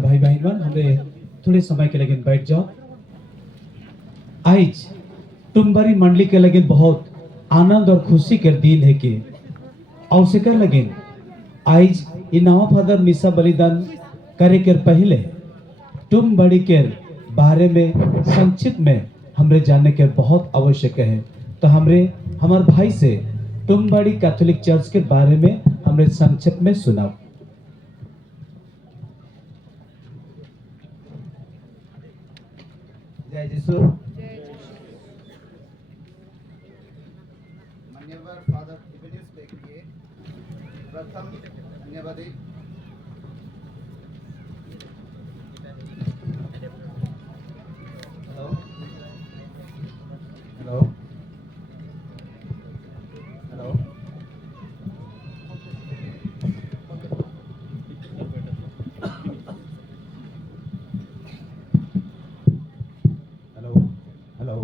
नमस्कार भाई बहन हमरे थोड़े समय के लगे बैठ जाओ। आज तुम्बारी मंडली के लगे बहुत आनंद और खुशी के दिन है कि अवसर लगे आज इ नवा फादर मिसा बलिदान करे के पहले तुम बड़ी के बारे में संक्षिप्त में हमरे जानने के बहुत आवश्यक है। तो हमरे हमार भाई से तुम बड़ी कैथोलिक चर्च के बारे में हमरे संक्षिप्त में सुनाओ। जय यीशु। मान्यवर फादर इवेनिस के प्रथम धन्यवादी hello hello hello hello hello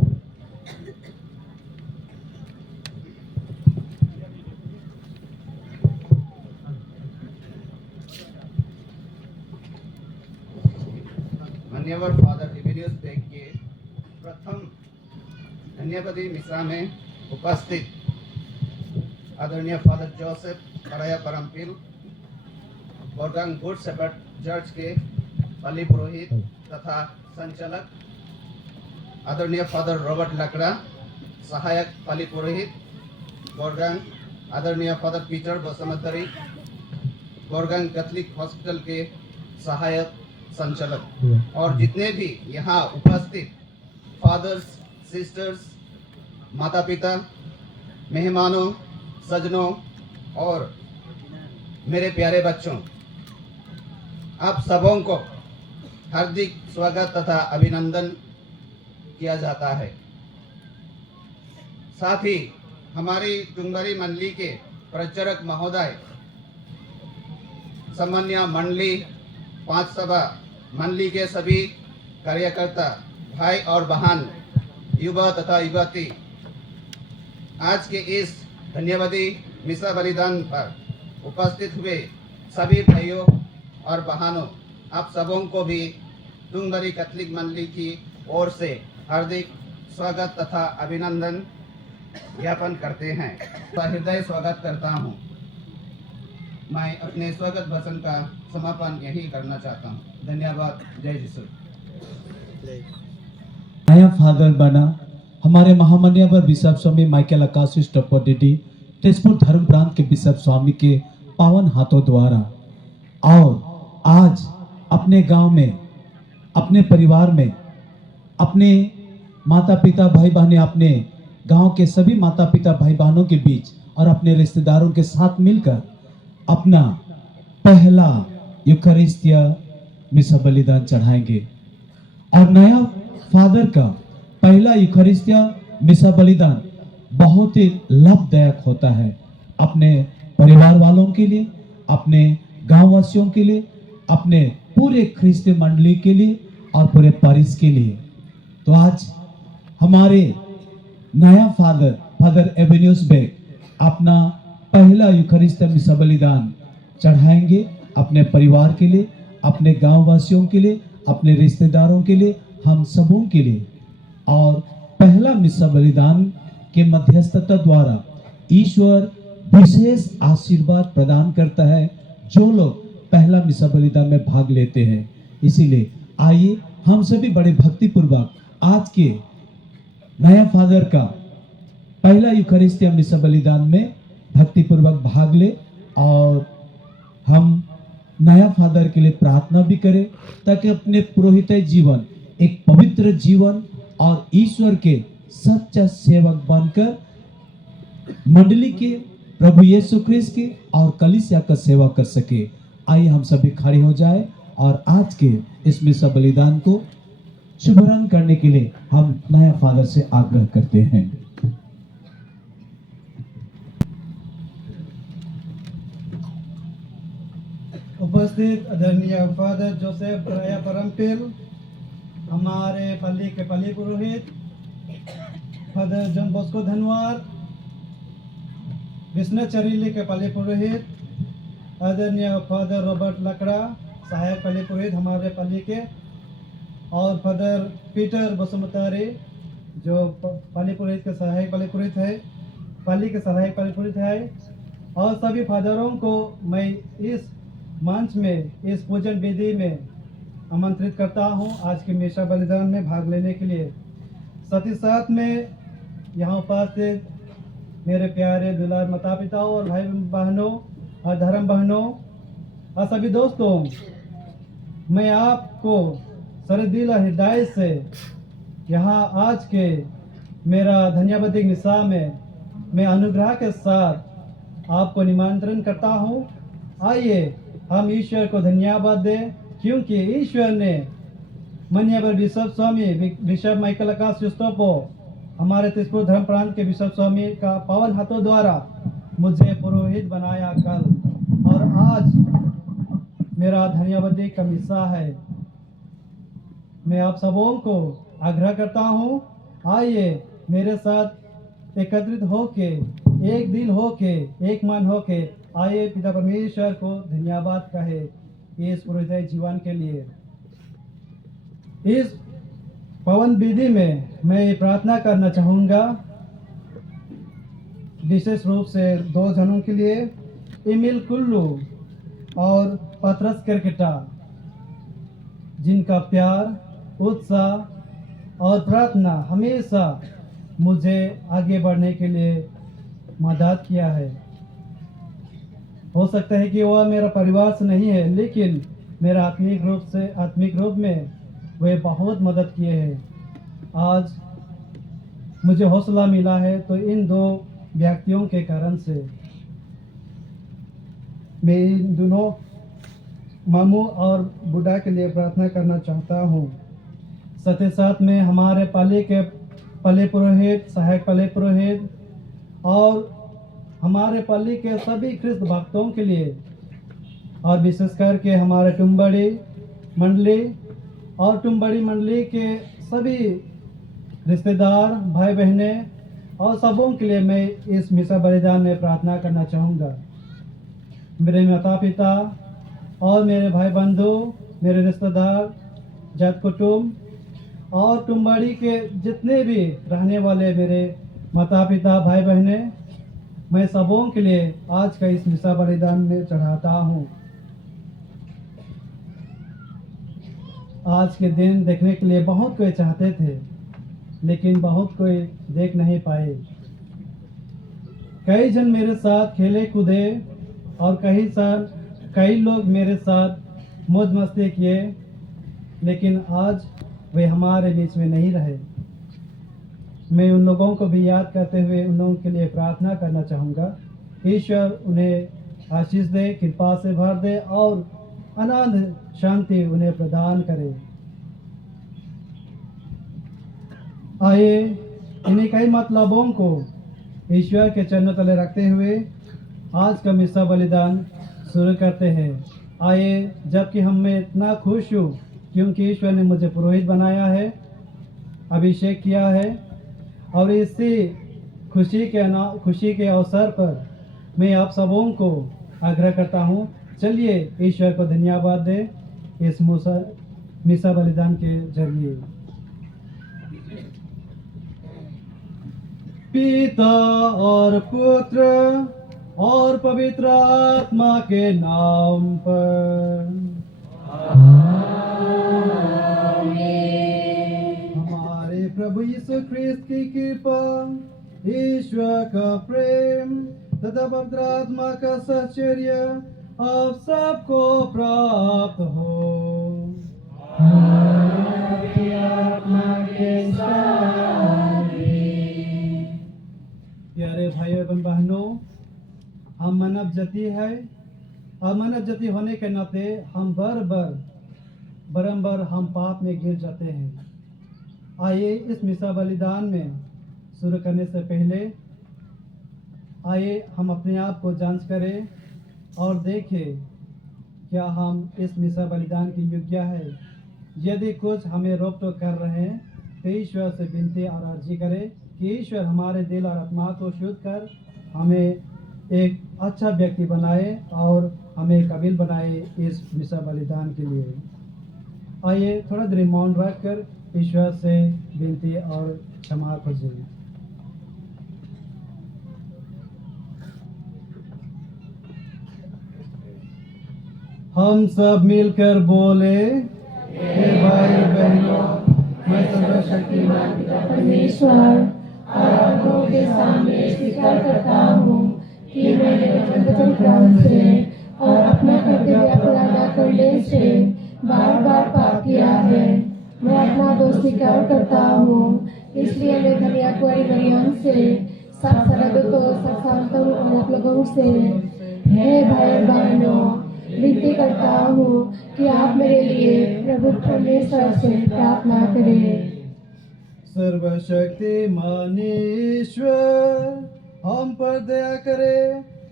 मान्यवर फादर इवेनिस के प्रथम धन्यवादी मिश्रा में उपस्थित आदरणीय फादर जोसेफ कराया परमपिल बोरगांग गुड शेपर्ड चर्च के पल्ली पुरोहित तथा संचालक आदरणीय फादर रॉबर्ट लकड़ा सहायक पल्ली पुरोहित बोरगांग आदरणीय फादर पीटर बसमतरी बोरगांग कैथोलिक हॉस्पिटल के सहायक संचालक और जितने भी यहाँ उपस्थित फादर्स सिस्टर्स माता पिता मेहमानों सजनों और मेरे प्यारे बच्चों, आप सबों को हार्दिक स्वागत तथा अभिनंदन किया जाता है। साथ ही हमारी टुंगरी मंडली के प्रचारक महोदय सामान्य मंडली पांच सभा मंडली के सभी कार्यकर्ता भाई और बहन युवा तथा युवती आज के इस धन्यवादी मिसा बलिदान पर उपस्थित हुए सभी भाइयों और बहनों, आप सबों को भी टुंगरी कैथोलिक मंडली की ओर से हार्दिक स्वागत तथा अभिनंदन ज्ञापन करते हैं। हृदय स्वागत करता हूं। मैं अपने स्वागत भाषण का समापन यही करना चाहता हूं। धन्यवाद। जय यीशु। नया फादर बना हमारे महामान्यवर बिशप स्वामी माइकल आकाशिष टप्पोडेडी तेजपुर धर्म प्रांत के बिशप स्वामी के पावन हाथों द्वारा और आज अपने गांव में, अपने परिवार में, अपने माता पिता भाई बहनें, अपने गांव के सभी माता पिता भाई बहनों के बीच और अपने रिश्तेदारों के साथ मिलकर अपना पहला यूकरिस्तिया मिसा बलिदान चढ़ाएंगे। और नया फादर का पहला यूकरिस्तिया मिसा बलिदान बहुत ही लाभदायक होता है अपने परिवार वालों के लिए, अपने गांव वासियों के लिए, अपने पूरे ख्रिस्ती मंडली के लिए और पूरे पारिस के लिए। तो आज हमारे नया फादर एवेन्यूस बेग अपना पहला यूकरिस्तिया मिसा बलिदान चढ़ाएंगे अपने परिवार के लिए, अपने गांव वासियों के लिए, अपने रिश्तेदारों के लिए, हम सबों के लिए। और पहला मिसा बलिदान के मध्यस्थता द्वारा ईश्वर विशेष आशीर्वाद प्रदान करता है जो लोग पहला मिसा बलिदान में भाग लेते हैं। इसीलिए आइए हम सभी बड़े भक्ति पूर्वक आज के नया फादर का पहला यूकरिस्तिया मिसा बलिदान में भक्ति पूर्वक भाग ले और हम नया फादर के लिए प्रार्थना भी करें ताकि अपने पुरोहित जीवन एक पवित्र जीवन और ईश्वर के सच्चा सेवक बनकर मंडली के प्रभु यीशु ख्रिस्त की और कलीसिया का सेवा कर सके। आइए हम सभी खड़े हो जाए और आज के इस मिसा बलिदान को शुभारंभ करने के लिए हम नया फादर से आग्रह करते हैं। उपस्थित आदरणीय फादर जोसेफ कराया परमपिल, हमारे पल्ली के पल्ली पुरोहित father John Bosco Dhanwar, Vishnu Charili के पल्ली पुरोहित आदरणीय फादर रॉबर्ट लकड़ा, सहायक पल्ली पुरोहित हमारे पल्ली के, और फादर पीटर बसुमतारी जो पल्ली पुरोहित के सहायक पल्ली पुरोहित है, पल्ली के सहायक पल्ली पुरोहित है, और सभी फादरों को मैं इस मंच में, इस पूजन विधि में आमंत्रित करता हूं आज के मिसा बलिदान में भाग लेने के लिए। साथ ही साथ में यहाँ उपस्थित मेरे प्यारे दुलार माता पिताओं और भाई बहनों और धर्म बहनों और सभी दोस्तों, मैं आपको सरदिल हृदय से यहाँ आज के मेरा धन्यवाद मिसा में मैं अनुग्रह के साथ आपको निमंत्रण करता हूँ। आइए हम ईश्वर को धन्यवाद दें, क्योंकि ईश्वर ने माननीय बिशप स्वामी बिशप माइकल आकाश युस्तोपो हमारे तेजपुर धर्म प्रांत के बिशप स्वामी का पावन हाथों द्वारा मुझे पुरोहित बनाया कल, और आज मेरा धन्यवाद का मिसा है। मैं आप सबों को आग्रह करता हूँ, आइए मेरे साथ एकत्रित होके, एक दिल होके, एक मन होके आइए पिता परमेश्वर को धन्यवाद कहे इस पुरोहित जीवन के लिए। इस पवन विधि में मैं प्रार्थना करना चाहूँगा विशेष रूप से दो जनों के लिए, इमिल कुल्लू और पत्रस करकेटा, जिनका प्यार, उत्साह और प्रार्थना हमेशा मुझे आगे बढ़ने के लिए मदद किया है। हो सकता है कि वह मेरा परिवार से नहीं है, लेकिन मेरा आत्मिक रूप में वे बहुत मदद किए हैं। आज मुझे हौसला मिला है तो इन दो व्यक्तियों के कारण से। मैं इन दोनों मामू और बुढ़ा के लिए प्रार्थना करना चाहता हूँ। साथ ही साथ में हमारे पाली के पल्ली पुरोहित, सहायक पल्ली पुरोहित और हमारे पल्ली के सभी ख्रिस्त भक्तों के लिए, और विशेष करके हमारे टुम्बड़ी मंडली और टुम्बड़ी मंडली के सभी रिश्तेदार, भाई बहने और सबों के लिए मैं इस मिसा बलिदान में प्रार्थना करना चाहूँगा। मेरे माता पिता और मेरे भाई बंधु, मेरे रिश्तेदार, जात कुटुंब और टुम्बड़ी के जितने भी रहने वाले मेरे माता पिता, भाई बहने, मैं सबों के लिए आज का इस मिसा बलिदान में चढ़ाता हूँ। आज के दिन देखने के लिए बहुत कोई चाहते थे, लेकिन बहुत कोई देख नहीं पाए। कई जन मेरे साथ खेले कूदे और कई लोग मेरे साथ मौज मस्ती किए, लेकिन आज वे हमारे बीच में नहीं रहे। मैं उन लोगों को भी याद करते हुए उन लोगों के लिए प्रार्थना करना चाहूँगा। ईश्वर उन्हें आशीष दे, कृपा से भर दे और आनंद शांति उन्हें प्रदान करे। आइए इन्हीं कई मतलबों को ईश्वर के चरणों तले रखते हुए आज का मिसा बलिदान शुरू करते हैं। आइए, जबकि हम मैं इतना खुश हूँ क्योंकि ईश्वर ने मुझे पुरोहित बनाया है, अभिषेक किया है, और इसी खुशी के अवसर पर मैं आप सबों को आग्रह करता हूँ, चलिए ईश्वर को धन्यवाद दें इस मिसा बलिदान के जरिए। पिता और पुत्र और पवित्र आत्मा के नाम पर हमारे प्रभु यीशु ख्रिस्त की कृपा, ईश्वर का प्रेम तथा पवित्र आत्मा का साहचर्य आप सबको प्राप्त हो। प्यारे भाइयों एवं बहनों, हम मानव जाति है और मानव जाति होने के नाते हम बारंबार हम पाप में गिर जाते हैं। आइए इस मिसा बलिदान में शुरू करने से पहले आइए हम अपने आप को जांच करें और देखें क्या हम इस मिसा बलिदान के योग्य है। यदि कुछ हमें रोक टोक कर रहे हैं तो ईश्वर से विनती और अर्जी करें कि ईश्वर हमारे दिल और आत्मा को शुद्ध कर हमें एक अच्छा व्यक्ति बनाए और हमें काबिल बनाए इस मिसा बलिदान के लिए। आइए थोड़ा देर मौन रखकर ईश्वर से विनती और क्षमा खोजें। हम सब मिलकर बोले, हे भाई बहनों, मैं सर्वशक्तिमान पिता परमेश्वर और आंखों के सामने स्वीकार करता हूँ कि मैंने वचन ग्रहण से और अपना कर्तव्य अदा करने से बार बार पाप किया है। मैं अपना दोष स्वीकार करता हूँ, इसलिए मैं कन्याकुमारी मरियम से सब सरदूतों सब संतों और आप लोगों से हे भाई बहनों विनती करता हूँ कि आप मेरे लिए प्रभु परमेश्वर से प्रार्थना करें। सर्वशक्तिमान ईश्वर हम पर दया करे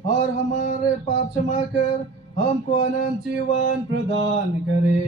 और हमारे पाप क्षमा कर हमको अनंत जीवन प्रदान करे।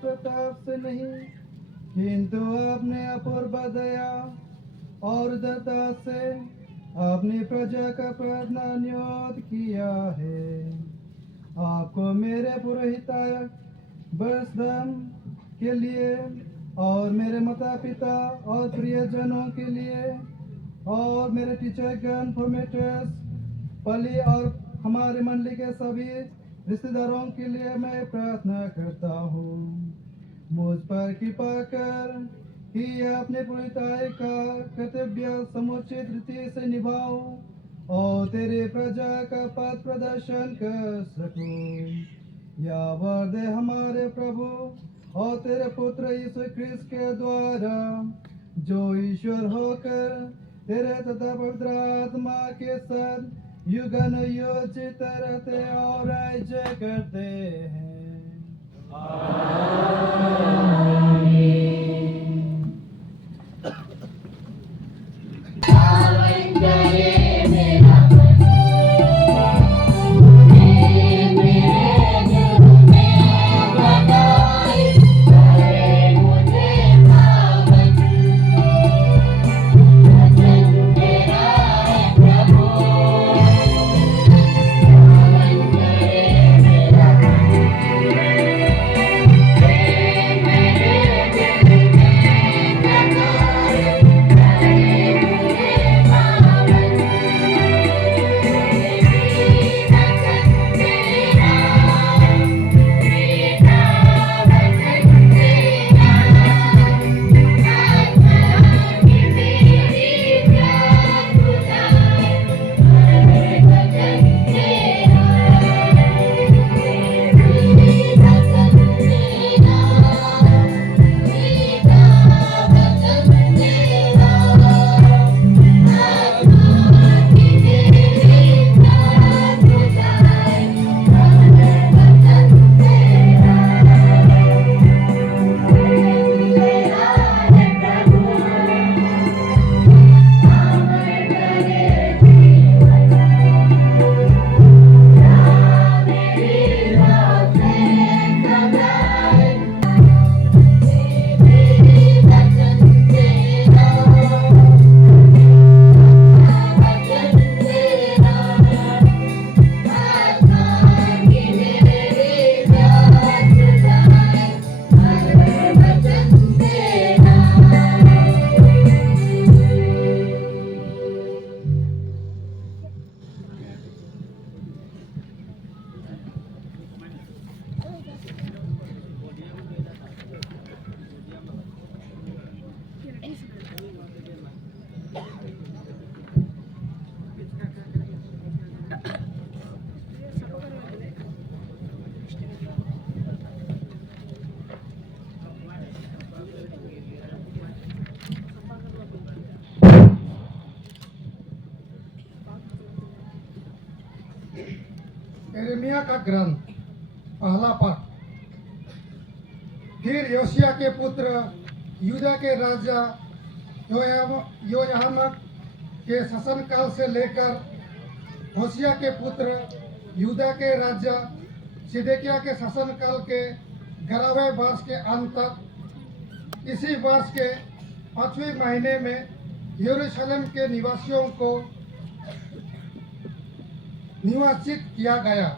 प्रताप से नहीं किंतु आपने अपूर्व दया और उदारता से अपनी प्रजा का प्रार्थना नियोजित किया है। आपको मेरे पुरोहिताय बरसदम के लिए और मेरे माता पिता और प्रियजनों के लिए और मेरे टीचरगण, फॉर्मेटर्स, पली और हमारे मंडली के सभी रिश्तेदारों के लिए मैं प्रार्थना करता हूँ। मुझ पर कृपा कर कि अपने पुरीताई का कर्तव्य समुचित रीति से निभाऊं और तेरे प्रजा का पथ प्रदर्शन कर सकूं। या वरदे हमारे प्रभु और तेरे पुत्र यीशु ख्रिस्त के द्वारा, जो ईश्वर होकर तेरे तथा पवित्र आत्मा के साथ युगन योजित रहते और राज्य करते हैं। यिर्मयाह का ग्रंथ पहला पाठ। फिर योशिया के पुत्र यूदा के राजा योयामक के शासनकाल से लेकर होशिया के पुत्र यूदा के राजा सिदकिय्याह के शासनकाल के 11वें वर्ष के अंत तक, इसी वर्ष के 5वें महीने में यरूशलेम के निवासियों को निवासित किया गया।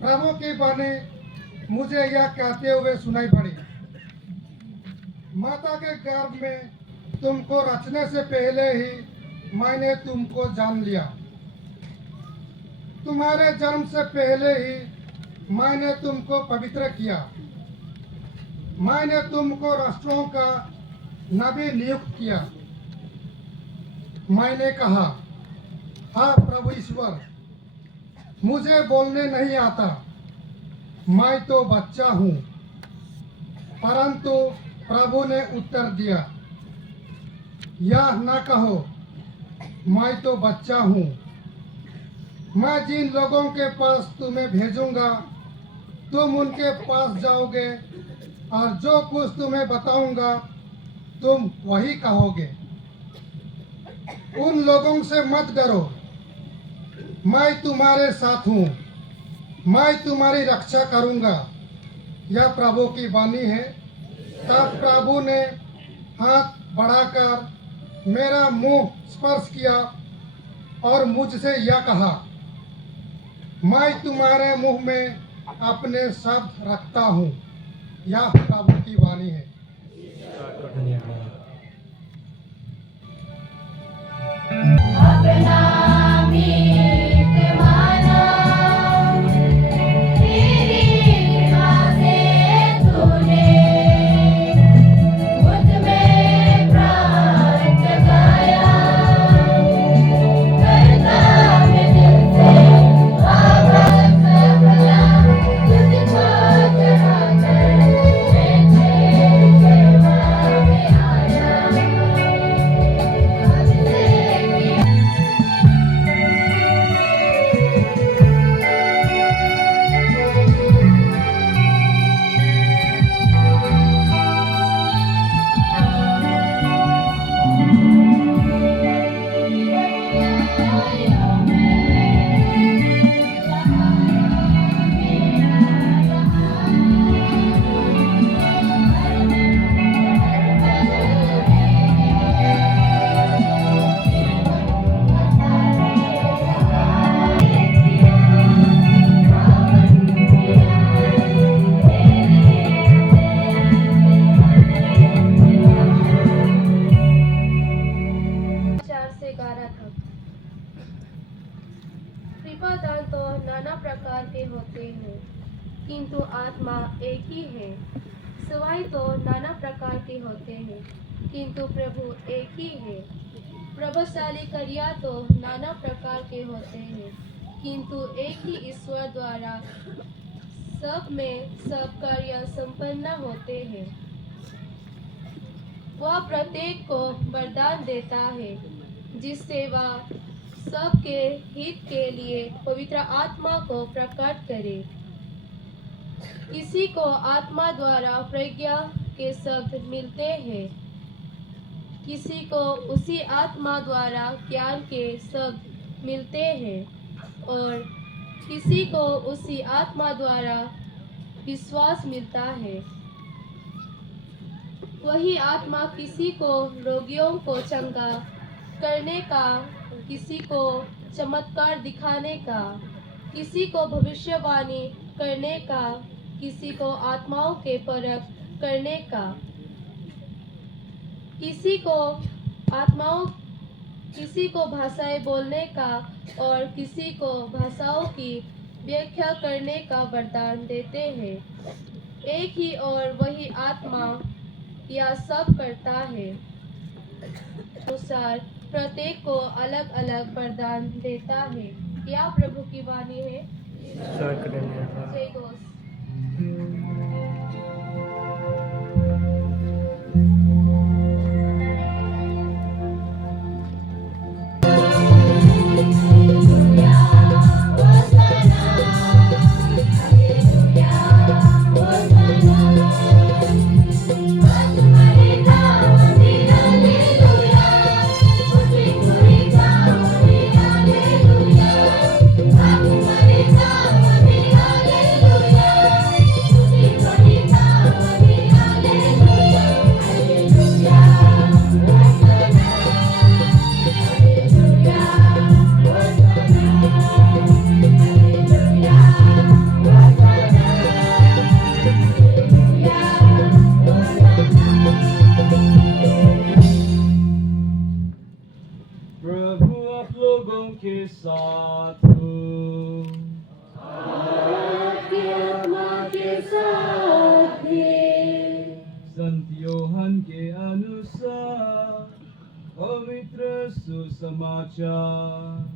प्रभु की वाणी मुझे यह कहते हुए सुनाई पड़ी, माता के गर्भ में तुमको रचने से पहले ही मैंने तुमको जान लिया। तुम्हारे जन्म से पहले ही मैंने तुमको पवित्र किया। मैंने तुमको राष्ट्रों का नबी नियुक्त किया। मैंने कहा, हाँ प्रभु ईश्वर, मुझे बोलने नहीं आता, मैं तो बच्चा हूँ। परंतु प्रभु ने उत्तर दिया, यह न कहो, मैं तो बच्चा हूँ। मैं जिन लोगों के पास तुम्हें भेजूंगा, तुम उनके पास जाओगे और जो कुछ तुम्हें बताऊंगा तुम वही कहोगे। उन लोगों से मत डरो, मैं तुम्हारे साथ हूँ। मैं तुम्हारी रक्षा करूंगा। यह प्रभु की वाणी है। तब प्रभु ने हाथ बढ़ाकर मेरा मुंह स्पर्श किया और मुझसे यह कहा, मैं तुम्हारे मुंह में अपने शब्द रखता हूँ। यह प्रभु की वाणी है। अपना मीत माना, तेरी कृपा से तूने मुझ में प्राण जगाया। करता मैं दिल से वापस अपना तुझको चढ़ाकर मैं तेरी सेवा में आया। चार से 11 तक। कृपादान तो नाना प्रकार के होते हैं, किंतु आत्मा एक ही है। सेवाएं तो नाना प्रकार के होते हैं, किंतु प्रभु एक ही है। प्रभावशाली कार्य तो नाना प्रकार के होते हैं, किंतु एक ही ईश्वर द्वारा सब में सब कार्य संपन्न होते हैं। वह प्रत्येक को वरदान देता है, जिससे वह सबके हित के लिए पवित्र आत्मा को प्रकट करे। किसी को आत्मा द्वारा प्रज्ञा के शब्द मिलते हैं, किसी को उसी आत्मा द्वारा ज्ञान के शब्द मिलते हैं, और किसी को उसी आत्मा द्वारा विश्वास मिलता है। वही आत्मा किसी को रोगियों को चंगा करने का, किसी को चमत्कार दिखाने का, किसी को भविष्यवाणी करने का, किसी को आत्माओं के परख करने का, किसी को भाषाएं बोलने का, और किसी को भाषाओं की व्याख्या करने का वरदान देते हैं। एक ही और वही आत्मा यह सब करता है, अनुसार प्रत्येक को अलग अलग वरदान देता है। यह प्रभु की वाणी है। जय घोष। प्रभु आप लोगों के साथ हो। आपकी आत्मा के साथ है। संत योहन के अनुसार पवित्र सुसमाचार।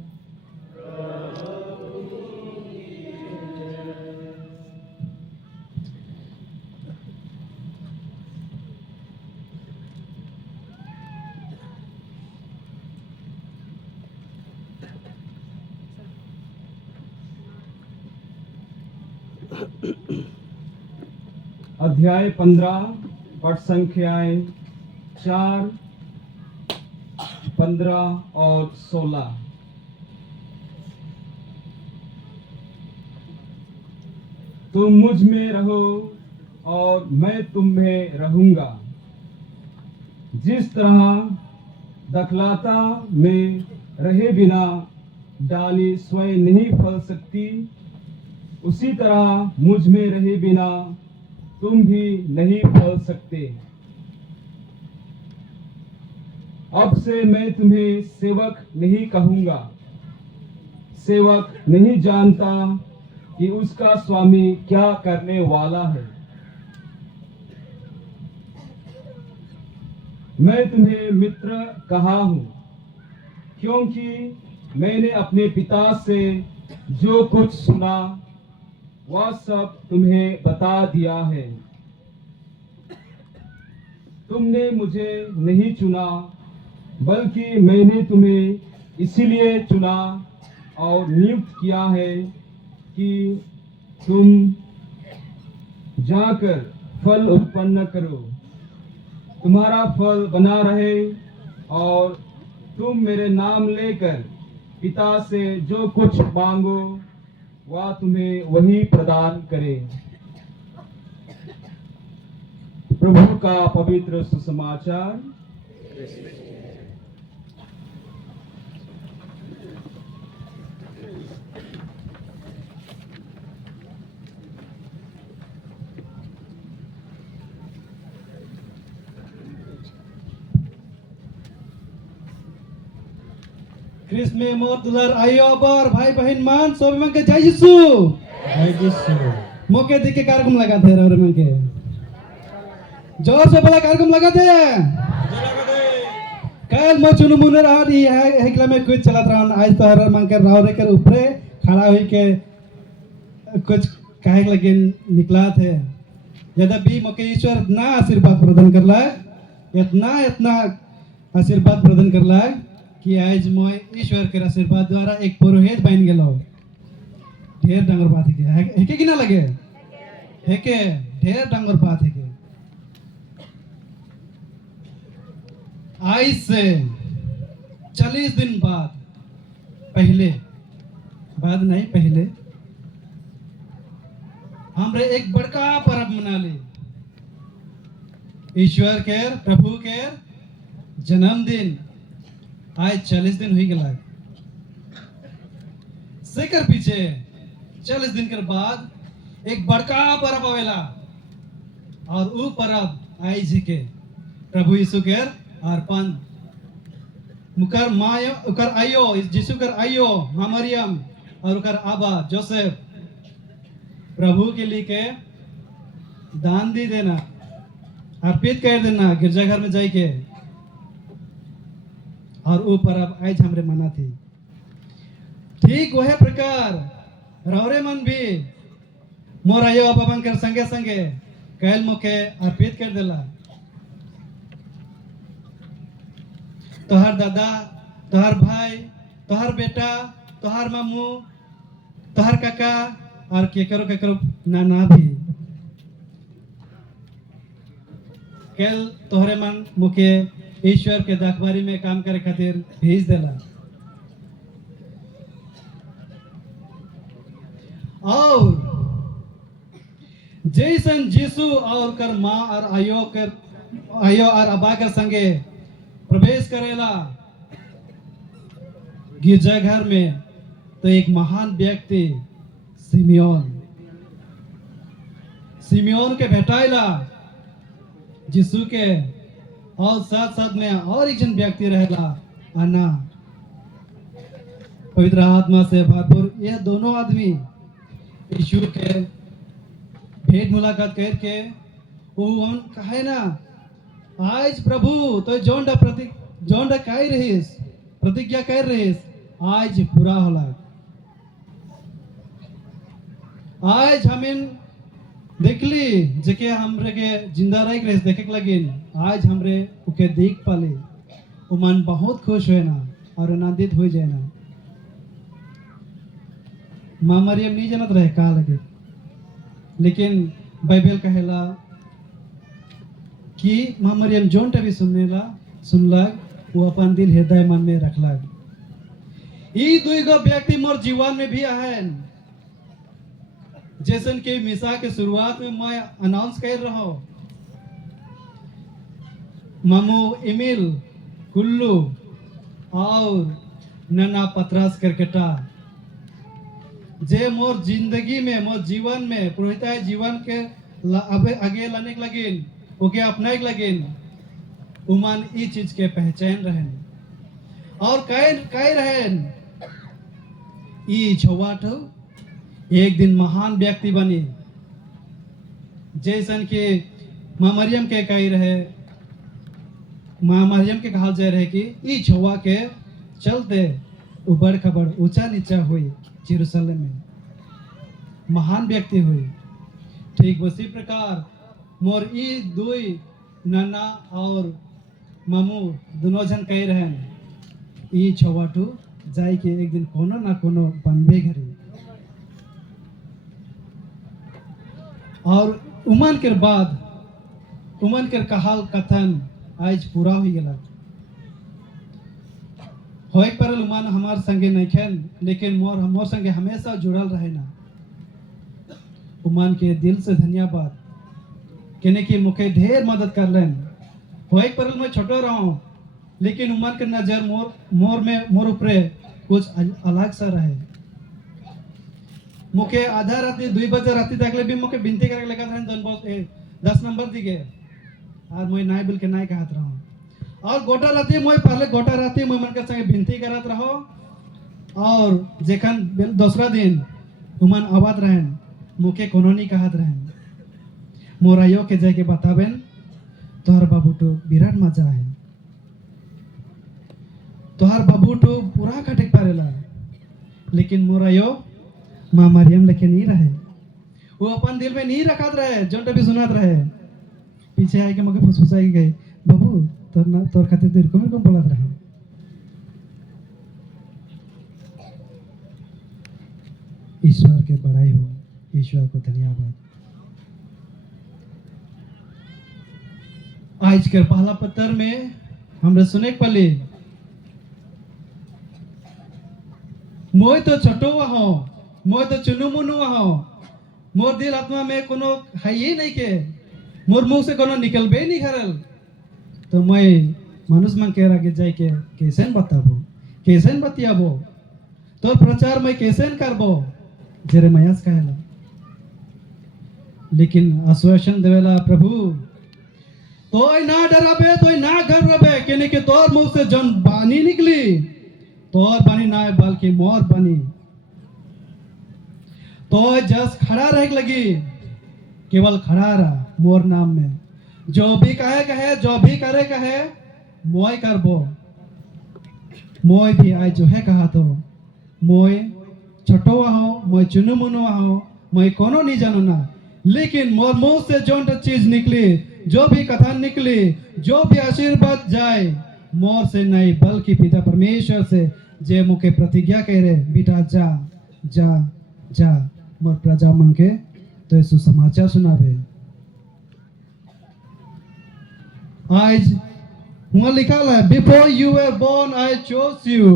अध्याय 15 पट संख्याएं 4, 15 और 16। तुम मुझ में रहो और मैं तुम में रहूंगा। जिस तरह दखलाता में रहे बिना डाली स्वयं नहीं फल सकती, उसी तरह मुझ में रहे बिना तुम भी नहीं बोल सकते। अब से मैं तुम्हें सेवक नहीं कहूंगा। सेवक नहीं जानता कि उसका स्वामी क्या करने वाला है। मैं तुम्हें मित्र कहा हूं, क्योंकि मैंने अपने पिता से जो कुछ सुना वह सब तुम्हें बता दिया है। तुमने मुझे नहीं चुना, बल्कि मैंने तुम्हें इसीलिए चुना और नियुक्त किया है कि तुम जाकर फल उत्पन्न करो, तुम्हारा फल बना रहे और तुम मेरे नाम लेकर पिता से जो कुछ मांगो वह तुम्हें वही प्रदान करे। प्रभु का पवित्र सुसमाचार। ख्रिस्ट में मोर दुलार आयो अबर भाई बहन मान सब मन के जय यीशु। मौके देखे कार्यक्रम लगाते रहे मन के जोर से बड़ा कार्यक्रम लगाते कल मैं चुनु मुने रहा दी है एकला में कुछ चलत रहा आज तो हर मन के राव रे कर ऊपरे खड़ा हुई के कुछ कहे लगे निकला थे यद्यपि मौके ईश्वर इतना आशीर्वाद प्रदान करला इतना इतना आशीर्वाद प्रदान करला कि आज मैं ईश्वर के आशीर्वाद द्वारा एक पुरोहित बन गेलो। ढेर डांगर बात है के कि ना लगे है के ढेर डांगर बात है के आज से 40 दिन पहले हमरे एक बड़का पर्व मना ली ईश्वर के प्रभु के जन्मदिन आज 40 दिन हुई गला सेकर पीछे 40 दिन के बाद एक बड़का पर्व आवेला और वो पर्व आज के प्रभु यीशु के अर्पण मुकर माया उकर आयो यीशु कर आयो मां मरियम और उकर आबा जोसेफ प्रभु के लिए के दान दी देना अर्पित कर देना गिरजाघर में जाके और वो पर्व आज हमरे मना थी। ठीक वह प्रकार रौरे मन भी मोर आयो अपन कर संगे संगे कैल मोके अर्पित कर देला। तोहर दादा तोहर भाई तोहर बेटा तोहर मामू तोहर काका और केकरो नाना भी कैल तोहरे मन मुके ईश्वर के दाखबारी में काम करे खातिर भेज देला। और जैसन यीशु और कर माँ और आयो और अबा कर संगे प्रवेश करेला गिरजाघर में तो एक महान व्यक्ति सिमियोन के भेटाइला यीशु के और साथ साथ में और एक जन व्यक्ति रहेला अन्ना पवित्र आत्मा से भरपूर। यह दोनों आदमी यीशु के भेंट मुलाकात करके वो कहे ना आज प्रभु तो जोन कह रहीस प्रतिज्ञा कर रहीस आज पूरा होला। आज हमें देखली जेके हमरे के जिंदा रह रहे देखे के लगिन आज हमरे उके देख पाले वो मन बहुत खुश हुए ना और आनंदित हो जाए ना। माँ मरियम नहीं जानत रहे का लगे लेकिन बाइबल कहेला कि माँ मरियम जोन भी सुनलक वो अपन दिल हृदय मन में रखलक। ई दुईगो व्यक्ति मोर जीवन में भी आए जैसन के मिसा के शुरुआत में मैं अनाउंस कर रहा हूं मामू इमिल कुल्लू और नना पतरस करकेटा जे मोर जिंदगी में मोर जीवन में पुरोहिताई जीवन के अबे आगे लाने के लगिन ओके अपनाए के लगिन उमान ई चीज के पहचान रहन और कई रहन ई छवाट एक दिन महान व्यक्ति बनी जैसन के माँ मरियम के कही रहे माँ मरियम के कहल जाए रहे कि ई छवा के चलते उबड़ खबड़ ऊंचा नीचा हुई यरूशलेम में महान व्यक्ति हुई। ठीक उसी प्रकार मोर ई दुई नाना और मामू दोनों जन कही रहन ई छवाटू जाई के एक दिन कोनो ना कोनो बनबे घरी और उमन के बाद उमन के कहल कथन आज पूरा हो गया होए पर उमन हमार संगे नहीं खेल लेकिन मोर संगे हमेशा जुड़ल रहे ना उमन के दिल से धन्यवाद कहने की मुखे ढेर मदद कर लेन होए पर मैं छोटो रहा लेकिन उमन के नजर मोर ऊपर कुछ अलग सा रहे मुखे आधा राती 2 बजे राती तक भी मुखे बिनती करके लेकर रहन दोन बहुत 10 नंबर दिगे और मैं नाय बोल के नाय कहत रहा और गोटा राती मैं पहले गोटा राती मैं मन के संगे बिनती करत रहो और जेखन दूसरा दिन उमन आवाज रहन मुखे कोनो नहीं कहत रहन मोरायो के जाके बताबेन तोहर बाबू तो विराट मजा है तोहर बाबू तो पूरा खटक पारेला लेकिन मोरायो माँ मरियम लेके नहीं रहे वो अपन दिल में नहीं रखत रहे जोन भी सुनात रहे पीछे आके मुझे फुसफुसा के गए बाबू तोर खातिर देर कम बोलत रहे ईश्वर के बड़ाई हो ईश्वर को धन्यवाद। आज के पहला पत्र में हमरे सुने पले मोय तो छोटो हो मोय तो चुनु मुनु हो मोर दिल आत्मा में कोनो है ही नहीं के मोर मुंह से कोनो निकलबे नहीं करल तो मैं मनुष्य मन के आगे जाए के कैसे बताबो कैसे बतियाबो तो प्रचार मैं कैसे करबो जेरे मयास कहला लेकिन आश्वासन देवेला प्रभु तोय ना डराबे तोय ना घबराबे केने के तोर मुंह से जन बानी निकली तोर बानी ना बल्कि मोर बानी तो जस खड़ा रह लगी केवल खड़ा रहा मोर नाम में जो भी कहे जो भी करे कहे मोय करबो मोय भी आज जो है कहा तो मोय छोटो हो मोय चुनु मुनु हो मोय कोनो नहीं जानो ना लेकिन मोर मुंह से जो चीज निकली जो भी कथन निकली जो भी आशीर्वाद जाए मोर से नहीं बल्कि पिता परमेश्वर से जे मुके प्रतिज्ञा कह रहे बेटा जा जा जा मोर प्रजा मन के तो ये सुसमाचार सुनाबे आज वहां लिखा है before you were born I chose you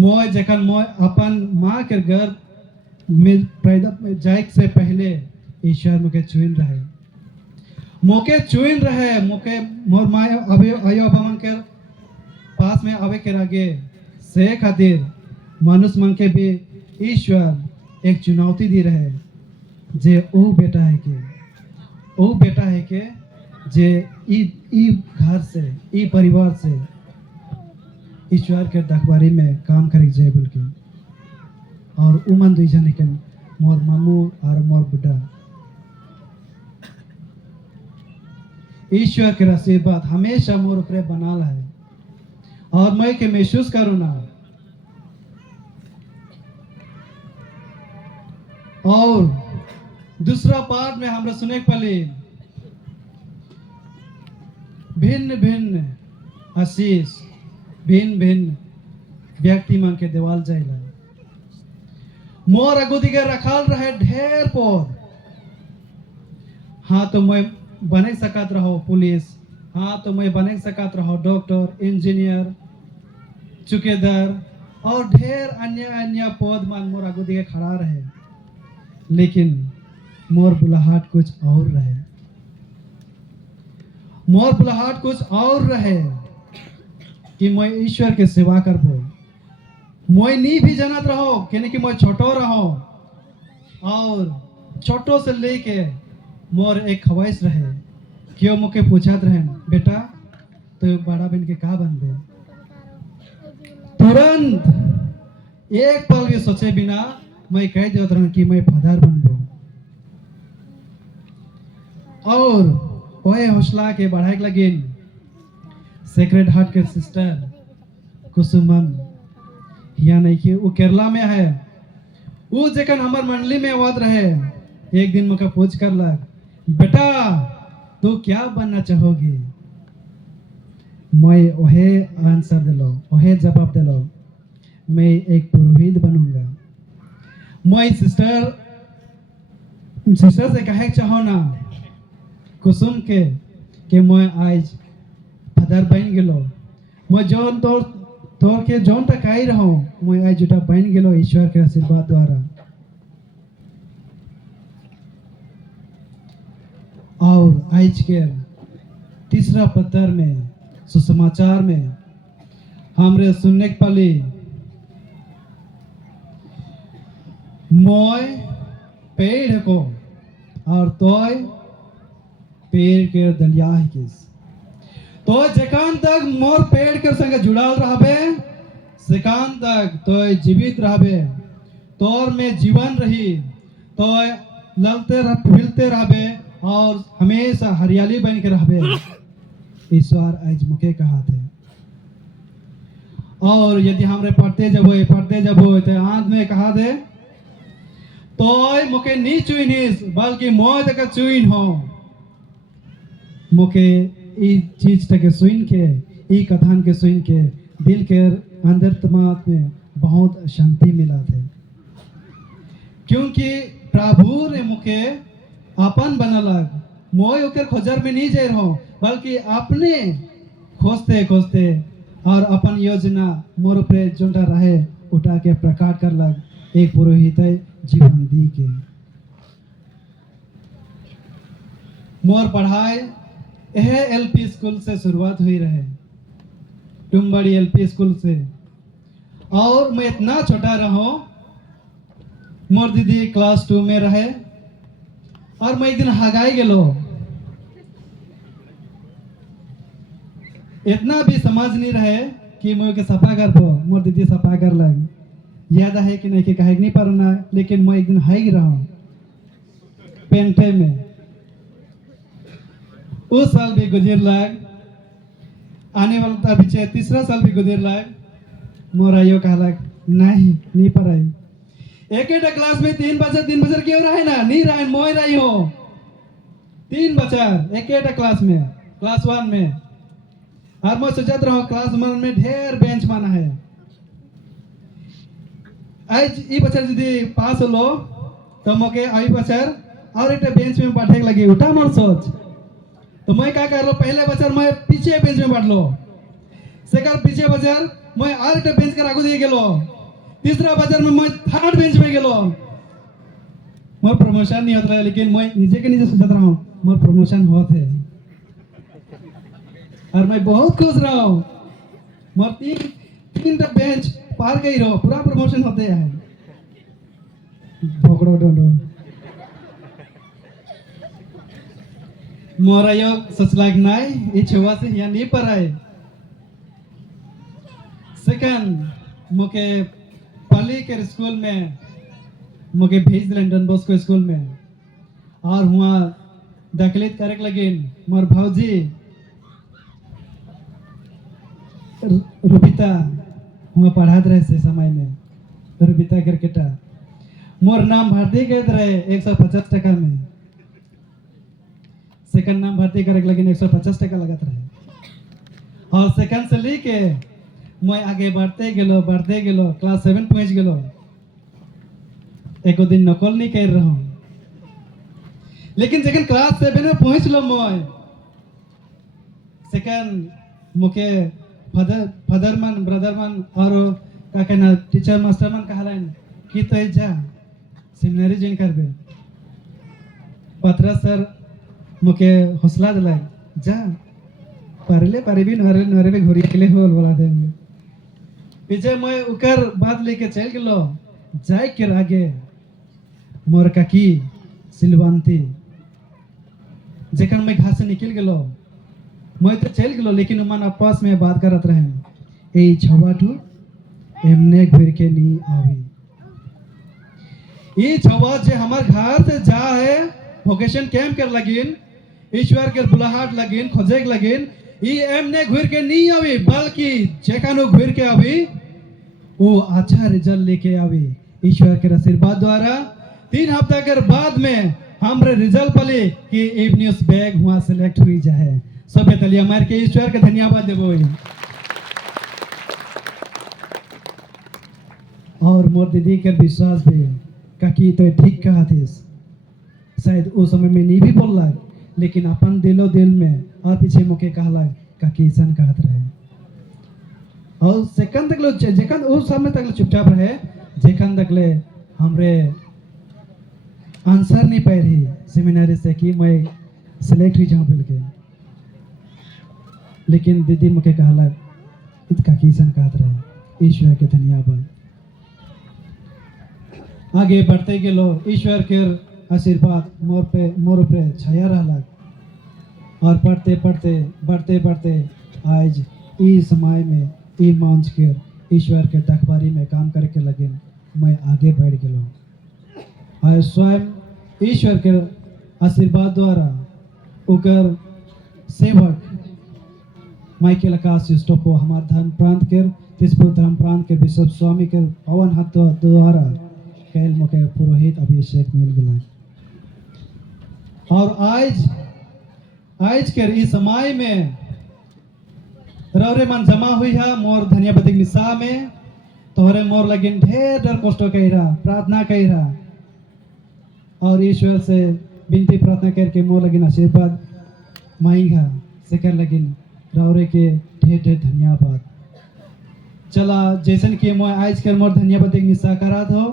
मोय जखन मोय अपन माँ के घर में पैदा जाए से पहले ईश्वर मुके चुन रहे मोके चुन रहे मोके मोर माय अभी आयो भवन के पास में आवे के आगे से खातिर मनुष्य मन के भी ईश्वर एक चुनौती दी रहे जे ओ बेटा है के जे ई घर से ई परिवार से ईश्वर के दरबारी में काम करे जाए बोल के और उमन दुई जने के मोर मामू और मोर बुढ़ा ईश्वर के आशीर्वाद हमेशा मोर ऊपर बनाल है और मैं के महसूस करूँ ना और दूसरा पार्ट में हमरा सुने पले भिन्न भिन्न आशीष भिन्न भिन्न व्यक्ति मन के देवाल जाइला मोर अगुदी के रखाल रहे ढेर पौध हाँ तो मैं बने सकत रहो पुलिस हाँ तो मैं बने सकत रहो डॉक्टर इंजीनियर चुकेदार और ढेर अन्य अन्य पौध मन मोर अगुदी के खड़ा रहे लेकिन मोर बुलाहट कुछ और रहे मोर बुलाहट कुछ और रहे कि मैं ईश्वर के सेवा करबो मैं नहीं भी जानत रहो कि मैं छोटो रहो और छोटो से लेके मोर एक ख्वाहिश रहे क्यों मुके पूछत रहे बेटा तो बड़ा बन के का बनबे। तुरंत एक पल भी सोचे बिना मैं कह देत रहूं कि मैं फादर बनबो। और ओए हौसला के बढ़ाए के लगिन सेक्रेड हार्ट के सिस्टर कुसुमम या नहीं कि वो केरला में है। वो जखन हमार मंडली में आवत रहे एक दिन मुझे पूछ कर लग बेटा तू क्या बनना चाहोगे। मैं ओहे आंसर दिलो ओहे जवाब दिलो मैं एक पुरोहित बनूंगा। मैं सिस्टर से कहे चाहो ना कुसुम के कि मैं आज फादर बन गेलो। मैं जौन तोर के जौन तक आई रहो मैं आज जुटा बन गेलो ईश्वर के आशीर्वाद द्वारा। और आज के तीसरा पत्र में सुसमाचार में हमरे सुनने के पाली मोय पेड़ को और तोय पेड़ के दलिया किस तो जकान तक मोर पेड़ के संग जुड़ाल रहबे सेकान तक तो जीवित रहबे तोर में जीवन रही तो ललते फिरते रहबे और हमेशा हरियाली बन के रहबे। ईश्वर आज मुके कहा थे। और यदि हमरे पढ़ते जब हो तो आंत में कहा दे तो मुके नी चुइनिस बल्कि मोय तक चुइन हो। मुके ई चीज तक सुन के ई कथन के सुन के दिल के अंतरात्मा में बहुत शांति मिला थे क्योंकि प्रभु ने मुके अपन बनलग मोय ओकर खोजर में नहीं जाए रहो बल्कि अपने खोजते खोजते और अपन योजना मोर पे जोटा रहे उठा के प्रकट कर लग एक पुरोहित जीवन दी के। मोर पढ़ाई यह एलपी स्कूल से शुरुआत हुई रहे टुम्बड़ी एलपी स्कूल से। और मैं इतना छोटा रहो मोर दीदी क्लास 2 में रहे और मैं एक दिन हगाई गेलो। इतना भी समझ नहीं रहे कि मैं के सफा कर दो मोर दीदी सफा कर लग याद है कि नहीं कि कहे नहीं पारना लेकिन मैं एक दिन हाई रहा पेंटे में। उस साल भी गुजर लग आने वाला पीछे तीसरा साल भी गुजर लग मोरा यो कहलक नहीं पढ़ाई एक क्लास में 3 बच्चा क्यों रहे ना नहीं रहे मोय रही हो 3 बच्चा एक क्लास में क्लास 1 में। और मैं सोचत रहो क्लास 1 में ढेर बेंच माना है आज ई बच्चा यदि पास होलो तो मके आई बच्चा और एक बेंच में बैठे लगे उठा मोर सोच तो मैं क्या कर लो पहले बच्चा मैं पीछे बेंच में बैठ लो सेकर पीछे बच्चा मैं और एक बेंच कर आगू दिए गेलो तीसरा बच्चा में मैं थर्ड बेंच में गेलो। मोर प्रमोशन नहीं होता लेकिन मैं नीचे के नीचे सोचता रहा हूँ मोर प्रमोशन होत है और मैं बहुत खुश रहा हूँ। मोर तीन बेंच पार गई रहो पूरा प्रमोशन होते हैं भोकड़ो डोंडो मोरा यो सचलाग नाय ई छुआ से यहाँ नहीं पर आए। सेकंड मुके पाली के स्कूल में मुके भेज दिलन डॉन बॉस्को स्कूल में और हुआ दाखिलित करे लगिन मोर भौजी रूपिता हुआ पढ़ात रहे से समय में रूपिता क्रिकेटा मोर नाम भर्ती कर रहे 150 टका में सेकंड नाम भर्ती करे लगिन 150 टका लगत रहे और सेकंड से लेके मैं आगे बढ़ते गेलो क्लास 7 पहुंच गेलो। एको दिन नकल नहीं कर रहा हूँ लेकिन जखन क्लास 7 में पहुंच लो मैं सेकंड मुके फादरमन ब्रदरमन और का कहना टीचर मास्टरमन कहलाइन कि तो जा सेमिनारी ज्वाइन करबे पत्रा सर मुके हौसला दिलाय जा पारिबी नरे घोरी के लिए होल बोला दे पीछे मैं उकर बात लेके चल गेलो जाय के आगे मोर काकी सिलवंती जेखन मैं घर से निकल गेलो मैं तो चल गेलो लेकिन मन आपस में बात करत रहे ए छवाटू एमने घुर के नहीं आवी ये छवा जे हमार घर से जा है वोकेशन कैंप कर लगिन ईश्वर के बुलाहट लगिन खोजेक लगिन ये एमने घुर के नहीं आवी बल्कि जेखन घुर के आवी वो अच्छा रिजल्ट लेके आवी ईश्वर के आशीर्वाद द्वारा 3 हफ्ता के बाद में हमरे रिजल्ट पले कि एब न्यूज बैग हुआ सिलेक्ट हुई जाए सब तलिया मार के ईश्वर के धन्यवाद देबो और मोर दीदी के विश्वास भी काकी तो ठीक कहा थे शायद उस समय में नहीं भी बोल लग लेकिन अपन दिलो दिल में और पीछे मुके कहला काकी ऐसा कहत रहे और सेकंड तक लो जेखन उस समय तक चुपचाप रहे जेखन तक ले हमरे आंसर नहीं पाए रही सेमिनारी से कि मैं सिलेक्ट हुई जाऊँ बोल के लेकिन दीदी मुके कहला इसका किसन कहत रहे ईश्वर के धन्यवाद आगे बढ़ते गेलो ईश्वर के आशीर्वाद मोर पे छाया रहला और पढ़ते पढ़ते बढ़ते बढ़ते आज इस समय में ई मंच के ईश्वर के दखबारी में काम करके लगे मैं आगे बढ़ गेलो और स्वयं ईश्वर के आशीर्वाद द्वारा उकर सेवक माइकल आकाश स्टोपो हमार धर्म प्रांत के तेजपुर धर्म प्रांत के बिशप स्वामी के पवन हाथ द्वारा कैल मुके पुरोहित अभिषेक मिल गया और आज के इस समय में रौरे मन जमा हुई है मोर धन्यवाद मिसा में तोहरे मोर लगिन ढेर कष्ट कह प्रार्थना कह और ईश्वर से विनती प्रार्थना करके मोर लगिन आशीर्वाद मांगा सेकर लगिन रौरे के ढेर ढेर धन्यवाद चला जैसन कि मैं आज कर मोर धन्यवाद मिसा करा दो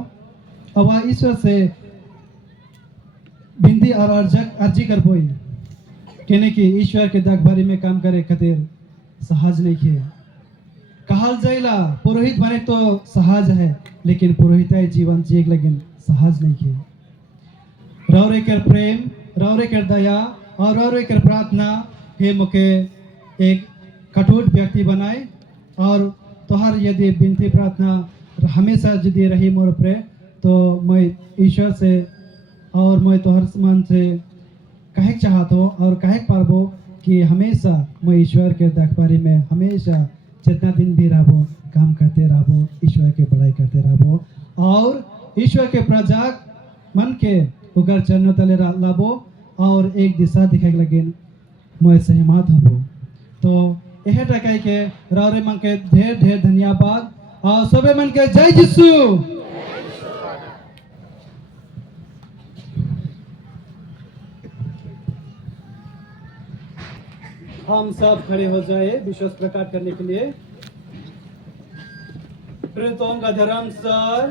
अब ईश्वर से विनती और अर्जी कर बोई कहने की ईश्वर के दखबारी में काम करे खातिर सहज नहीं किए कहल जाइला पुरोहित बने तो सहज है लेकिन पुरोहित जीवन जिए लगिन सहज नहीं किए रौरे के प्रेम रौरे के दया और रौरे के प्रार्थना हे मुके एक कठोर व्यक्ति बनाए और तोहर यदि विनती प्रार्थना हमेशा यदि रही मोर प्रे तो मैं ईश्वर से और मैं तोहर मन से कहे चाहत हो और कहे पारबो कि हमेशा मैं ईश्वर के दखबारी में हमेशा जितना दिन भी रहबो काम करते रहबो ईश्वर के बड़ाई करते रहबो और ईश्वर के प्रजा मन के उगर चरणों तले लाबो और एक दिशा दिखाए लगे मैं सहमत हबो तो यह टकाई के रौरे मन के ढेर ढेर धन्यवाद और सबे मन के जय यीशु हम सब खड़े हो जाए विश्वास प्रकट करने के लिए प्रेतों का धर्म सर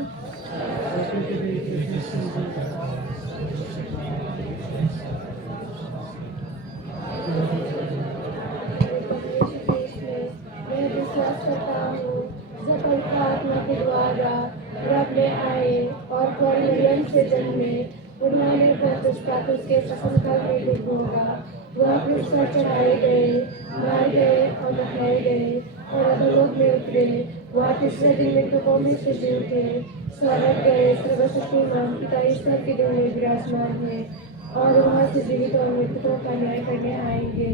मैं विश्वास करता हूँ जब पवित्र आत्मा के द्वारा रब में आए और मरियम से जन्मे उन्होंने उसके प्रशंसा के युग होगा वह क्रूस पर चढ़ाए गए मारे गए और दफनाए गए और अधोलोक में उतरे वह तीसरे दिन मृतकों में से जी उठे स्वर्ग गए सर्वशक्तिमान पिता ईश्वर के दो में विराजमान है और वहाँ से जीवित और मृतकों का न्याय करने आएंगे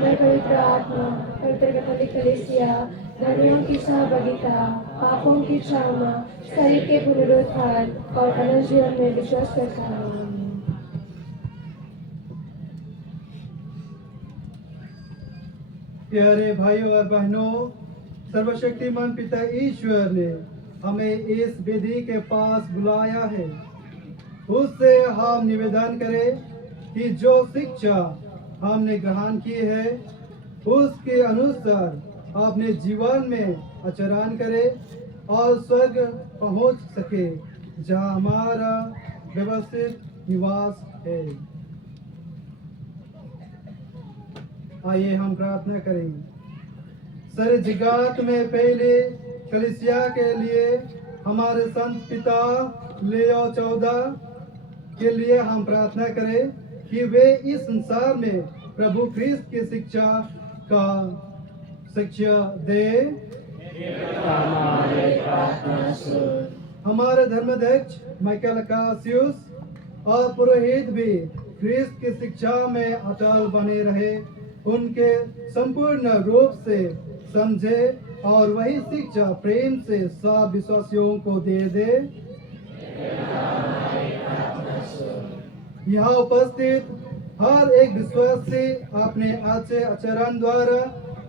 मैं पवित्र आत्मा पवित्र कैथोलिक कलीसिया धर्मियों की सहभागिता पापों की क्षमा शरीर के पुनरुत्थान और अनंत जीवन में विश्वास करता हूँ प्यारे भाइयों और बहनों सर्वशक्तिमान पिता ईश्वर ने हमें इस विधि के पास बुलाया है उससे हम निवेदन करें कि जो शिक्षा हमने ग्रहण की है उसके अनुसार अपने जीवन में आचरण करे और स्वर्ग पहुंच सके जहां हमारा व्यवस्थित निवास है। आइए हम प्रार्थना करें। सारे जगत में पहले कलीसिया के लिए हमारे संत पिता लियो 14 के लिए हम प्रार्थना करें कि वे इस संसार में प्रभु ख्रिस्त की शिक्षा दे। हमारे धर्माध्यक्ष माइकल अकासियुस और पुरोहित भी ख्रिस्त की शिक्षा में अटल बने रहे, उनके संपूर्ण रूप से समझे और वही शिक्षा प्रेम से सब विश्वासियों को दे दे। यहाँ उपस्थित हर एक विश्वासी अपने अच्छे आचरण द्वारा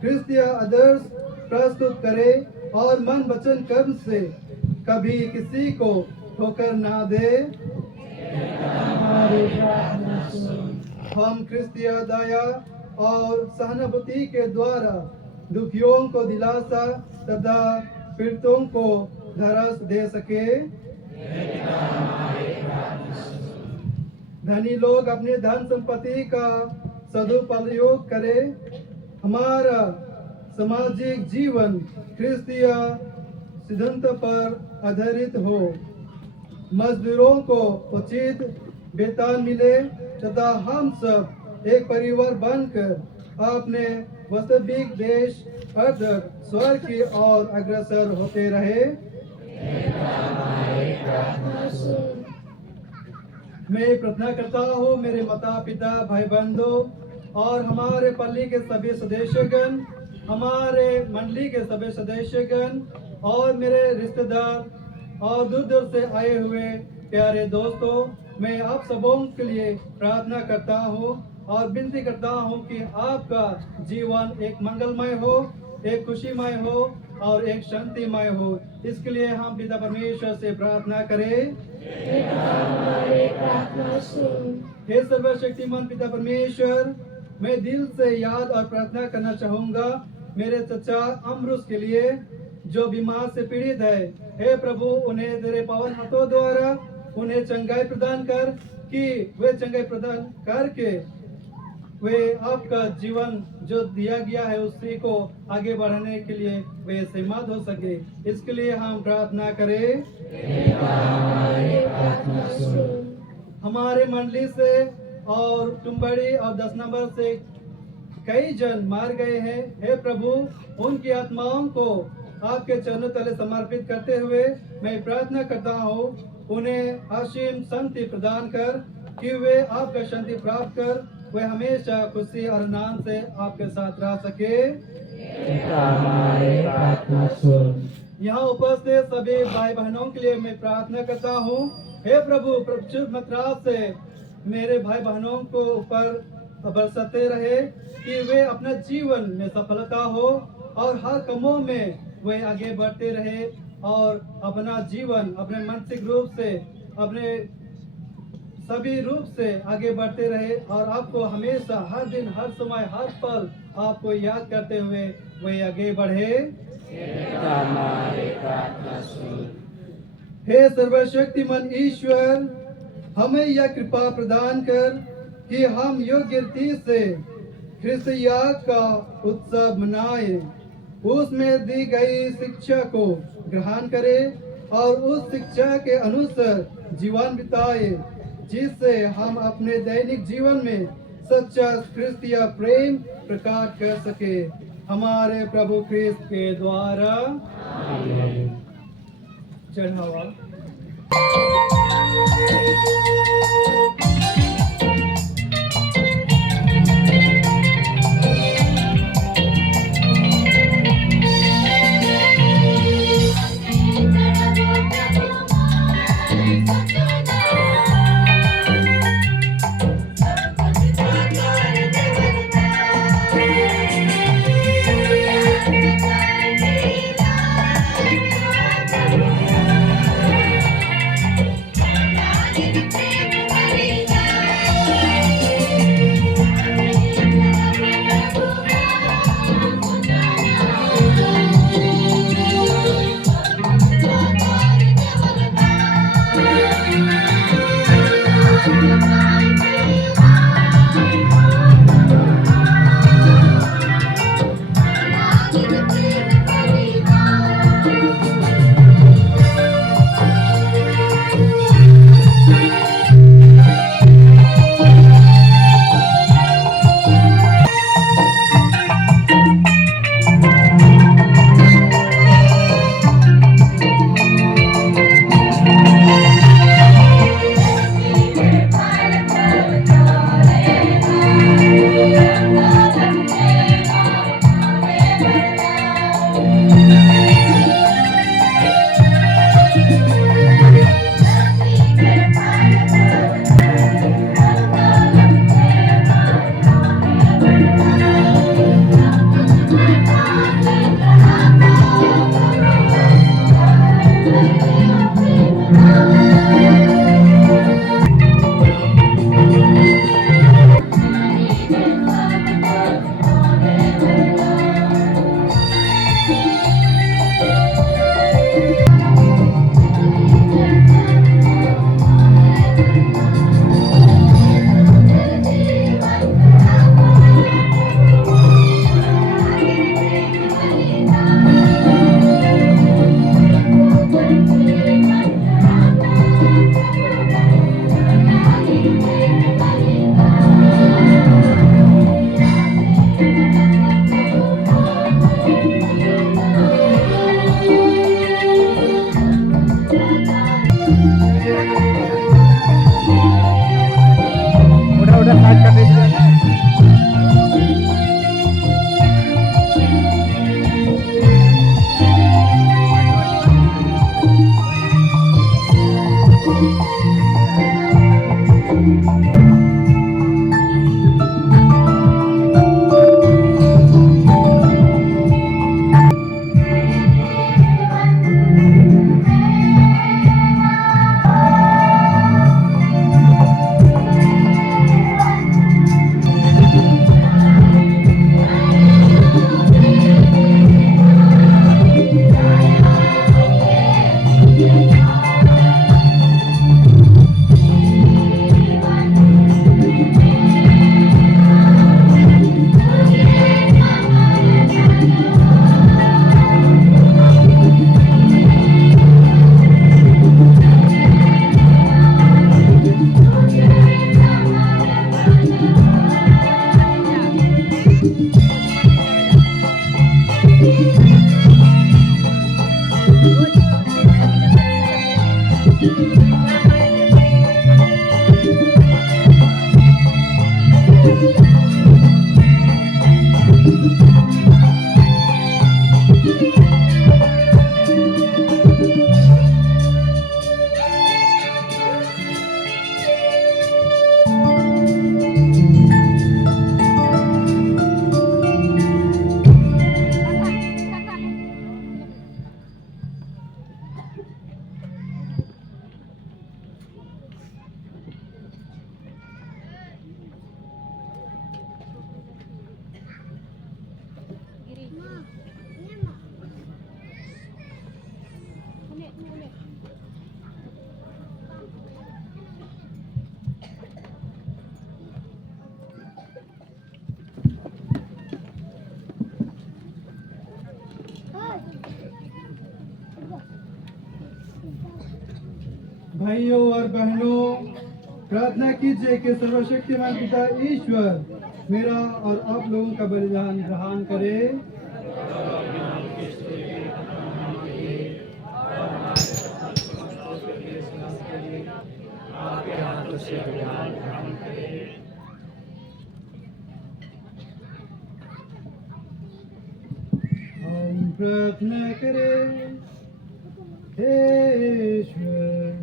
ख्रिस्तीय आदर्श प्रस्तुत करे और मन वचन कर्म से कभी किसी को ठोकर ना दे। हम ख्रिस्तीय दया और सहानुभूति के द्वारा दुखियों को दिलासा तथा पीड़ितों को ढाढ़स दे सके। धनी लोग अपने धन संपत्ति का सदुपयोग करें। हमारा सामाजिक जीवन ख्रिस्तीय सिद्धांत पर आधारित हो। मजदूरों को उचित वेतन मिले तथा हम सब एक परिवार बनकर अपने वास्तविक देश अर्थात स्वर्ग की ओर अग्रसर होते रहे। मैं प्रार्थना करता हूँ मेरे माता पिता भाई बंधु और हमारे पल्ली के सभी सदस्यगण, हमारे मंडली के सभी सदस्यगण और मेरे रिश्तेदार और दूर दूर से आए हुए प्यारे दोस्तों, मैं आप सबों के लिए प्रार्थना करता हूँ और विनती करता हूँ कि आपका जीवन एक मंगलमय हो, एक खुशीमय हो और एक शांतिमय हो। इसके लिए हम पिता परमेश्वर से प्रार्थना करें। हे सर्वशक्तिमान पिता परमेश्वर, मैं दिल से याद और प्रार्थना करना चाहूँगा मेरे चचा अमरुस के लिए जो बीमार से पीड़ित है। हे प्रभु, उन्हें तेरे पावन हाथों द्वारा उन्हें चंगाई प्रदान कर कि वे चंगाई प्रदान करके वे आपका जीवन जो दिया गया है उसी को आगे बढ़ाने के लिए वे सहमत हो सके। इसके लिए हम प्रार्थना करें। हमारे मंडली से और टुम्बड़ी और 10 नंबर से कई जन मार गए हैं। हे प्रभु, उनकी आत्माओं को आपके चरणों तले समर्पित करते हुए मैं प्रार्थना करता हूँ, उन्हें असीम शांति प्रदान कर कि वे आपका शांति प्राप्त कर वे हमेशा खुशी और आनंद से आपके साथ रह सके। यहाँ उपस्थित सभी भाई बहनों के लिए मैं प्रार्थना करता हूँ। हे प्रभु, प्रचुर मात्रा से मेरे भाई बहनों को ऊपर बरसाते रहे कि वे अपने जीवन में सफलता हो और हर कामों में वे आगे बढ़ते रहे और अपना जीवन अपने मानसिक रूप से अपने सभी रूप से आगे बढ़ते रहे और आपको हमेशा हर दिन हर समय हर पल आपको याद करते हुए वे आगे बढ़े। हे सर्वशक्तिमान ईश्वर, हमें यह कृपा प्रदान कर कि हम योग्य रीति से ख्रिस्तिया का उत्सव मनाएं, उसमें दी गई शिक्षा को ग्रहण करें और उस शिक्षा के अनुसार जीवन बिताएं, जिससे हम अपने दैनिक जीवन में सच्चा ख्रिस्तीय प्रेम प्रकट कर सके। हमारे प्रभु ख्रिस्त के द्वारा। चढ़ावा। Thank you. भाइयों और बहनों, प्रार्थना कीजिए कि सर्वशक्तिमान पिता ईश्वर मेरा और आप लोगों का बलिदान ग्रहण करे। हम प्रार्थना करें। हे ईश्वर,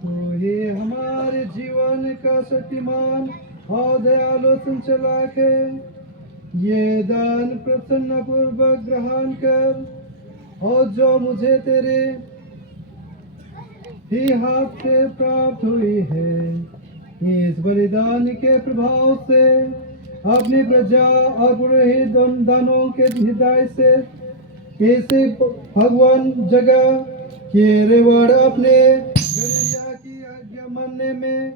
तू ही हमारे जीवन का शक्तिमान और दयालु संचालक है। ये दान प्रसन्न पूर्वक ग्रहण कर और जो मुझे तेरे ही हाथ से प्राप्त हुई है, इस बलिदान के प्रभाव से अपनी प्रजा और पुरोहित दानों के हिदायत से कैसे भगवान जगह के रेवड़ अपने गडरिया की आज्ञा मानने में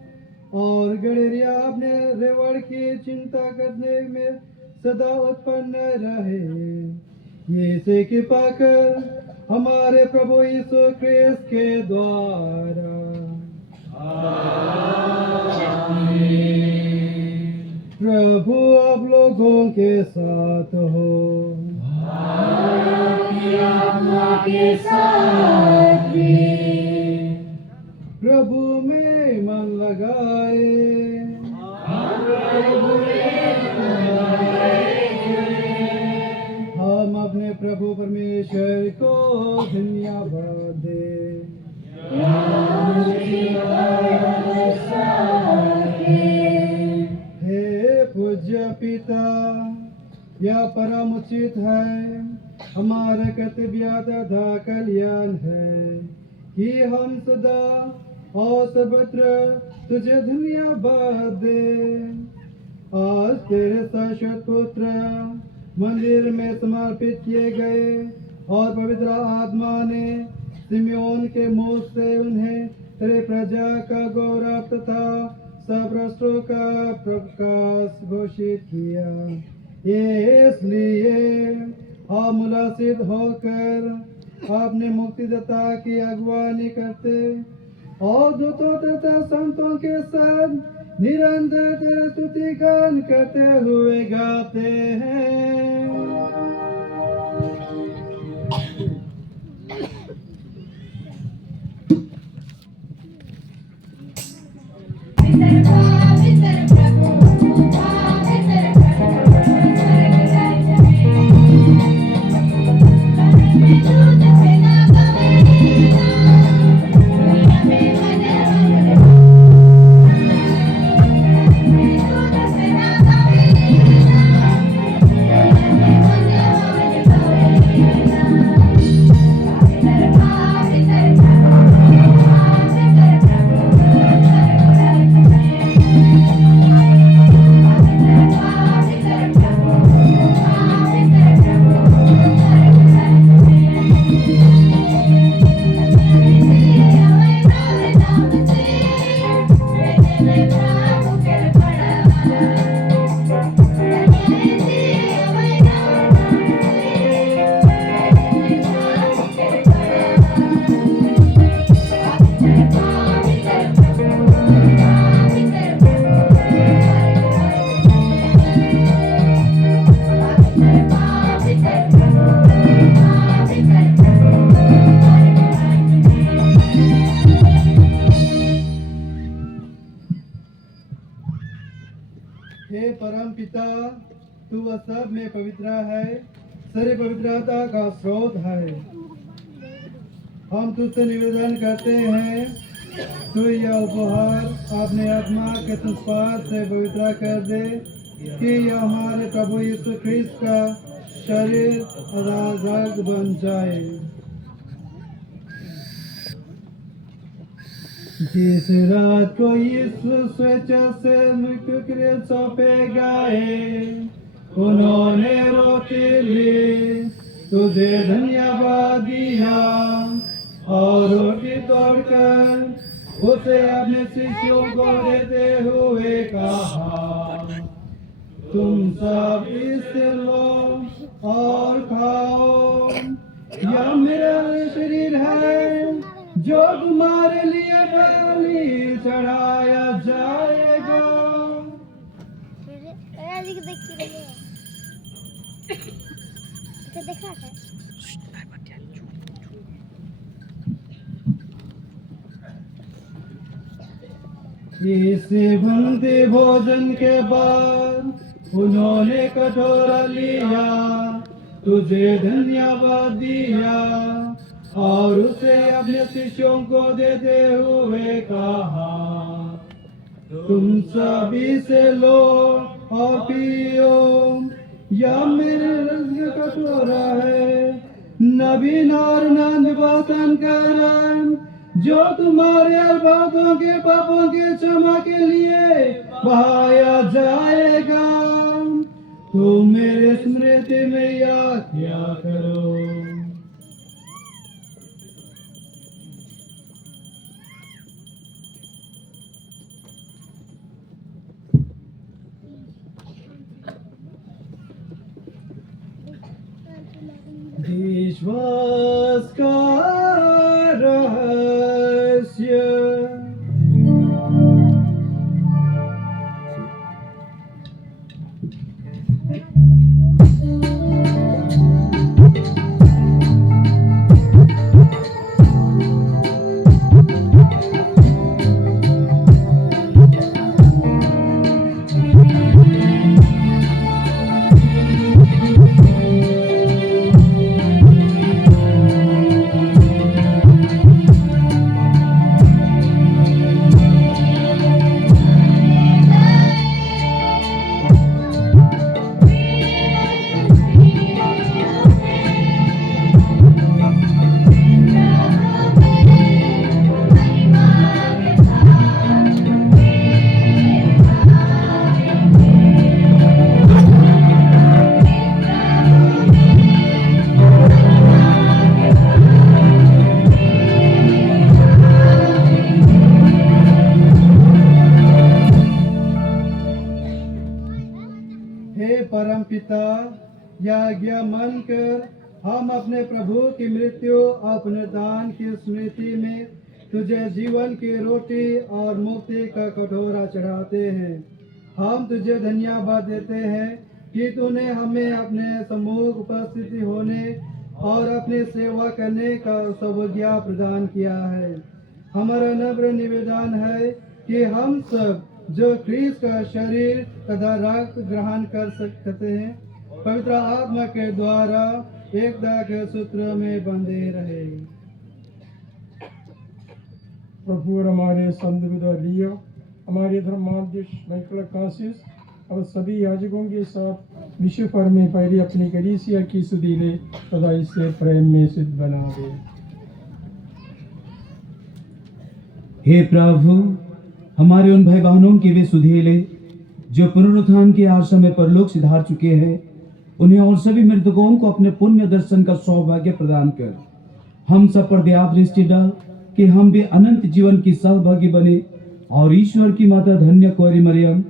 और गडरिया अपने रेवड़ की चिंता करने में सदा उत्पन्न रहे। ये से कृपा कर हमारे प्रभु यीशु क्रिस्त के द्वारा। प्रभु आप लोगों के साथ हो। प्रभु में मन लगाए। हम अपने प्रभु परमेश्वर को धन्यवाद दें। हे पूज्य पिता, यह परम उचित है, हमारा कर्तव्य तथा कल्याण है कि हम सदा और सर्वत्र तुझे धन्यवाद दें। आज तेरे शाश्वत पुत्र मंदिर में समर्पित किए गए और पवित्र आत्मा ने सिमियोन के मुंह से उन्हें तेरे प्रजा का गौरव तथा सब राष्ट्रों का प्रकाश घोषित किया। ये इसलिए और मुलासिद होकर आपने मुक्तिदाता की अगुवानी करते और दूतों तथा संतों के साथ निरंतर तेरा स्तुति गान करते हुए गाते हैं। हे परम पिता, तू वह सब में पवित्र है, सारी पवित्रता का स्रोत है। हम तुझसे निवेदन करते हैं, तू यह उपहार अपने आत्मा के संस्कार से पवित्र कर दे कि यह हमारे प्रभु यीशु ख्रिस्त का शरीर रग बन जाए। जिस रात को यीशु स्वेच्छा से मृत्यु के लिए सौंपे गए, उन्होंने रोटी ली, तुझे धन्यवाद दिया और रोटी तोड़कर उसे अपने शिष्यों को देते हुए कहा, तुम सब इससे लो और खाओ, यह मेरा शरीर है जो तुम्हारे लिए बलि चढ़ाया जाएगा। इस बनते भोजन के बाद उन्होंने कटोरा लिया, तुझे धन्यवाद दिया और उसे अपने शिष्यों को देते हुए कहा, तुम सभी से लो और पियो, यह मेरे रक्त का कटोरा है, नवीन और नंद वासन करम, जो तुम्हारे और बहुतों के पापों के क्षमा के लिए बहाया जाएगा। तुम मेरे स्मृति में याद किया करो। विश्वास का रहस्य। हे परम पिता, यह आज्ञा मानकर हम अपने प्रभु की मृत्यु और पुनरुत्थान की स्मृति में तुझे जीवन की रोटी और मुक्ति का कटोरा चढ़ाते हैं। हम तुझे धन्यवाद देते हैं कि तूने हमें अपने सम्मुख उपस्थिति होने और अपनी सेवा करने का सौभाग्य प्रदान किया है। हमारा नम्र निवेदन है कि हम सब जो क्रिस्त का शरीर तथा रक्त ग्रहण कर सकते हैं, पवित्र आत्मा के द्वारा एकता के सूत्र में बंधे रहे। प्रभु और हमारे संत विदा लियो, हमारे धर्माध्यक्ष माइकल कासिस और सभी याजकों के साथ विश्व भर में पहले अपनी कलीसिया की सुधि ले तथा इसे प्रेम में सिद्ध बना दे। हे प्रभु, हमारे उन भाई बहनों के वे सुधीले जो पुनरुत्थान के आशा में परलोक सिधार चुके हैं, उन्हें और सभी मृतकों को अपने पुण्य दर्शन का सौभाग्य प्रदान कर हम सब पर दया दृष्टि डाल कि हम भी अनंत जीवन की सहभागी बने और ईश्वर की माता धन्य कुंवारी मरियम,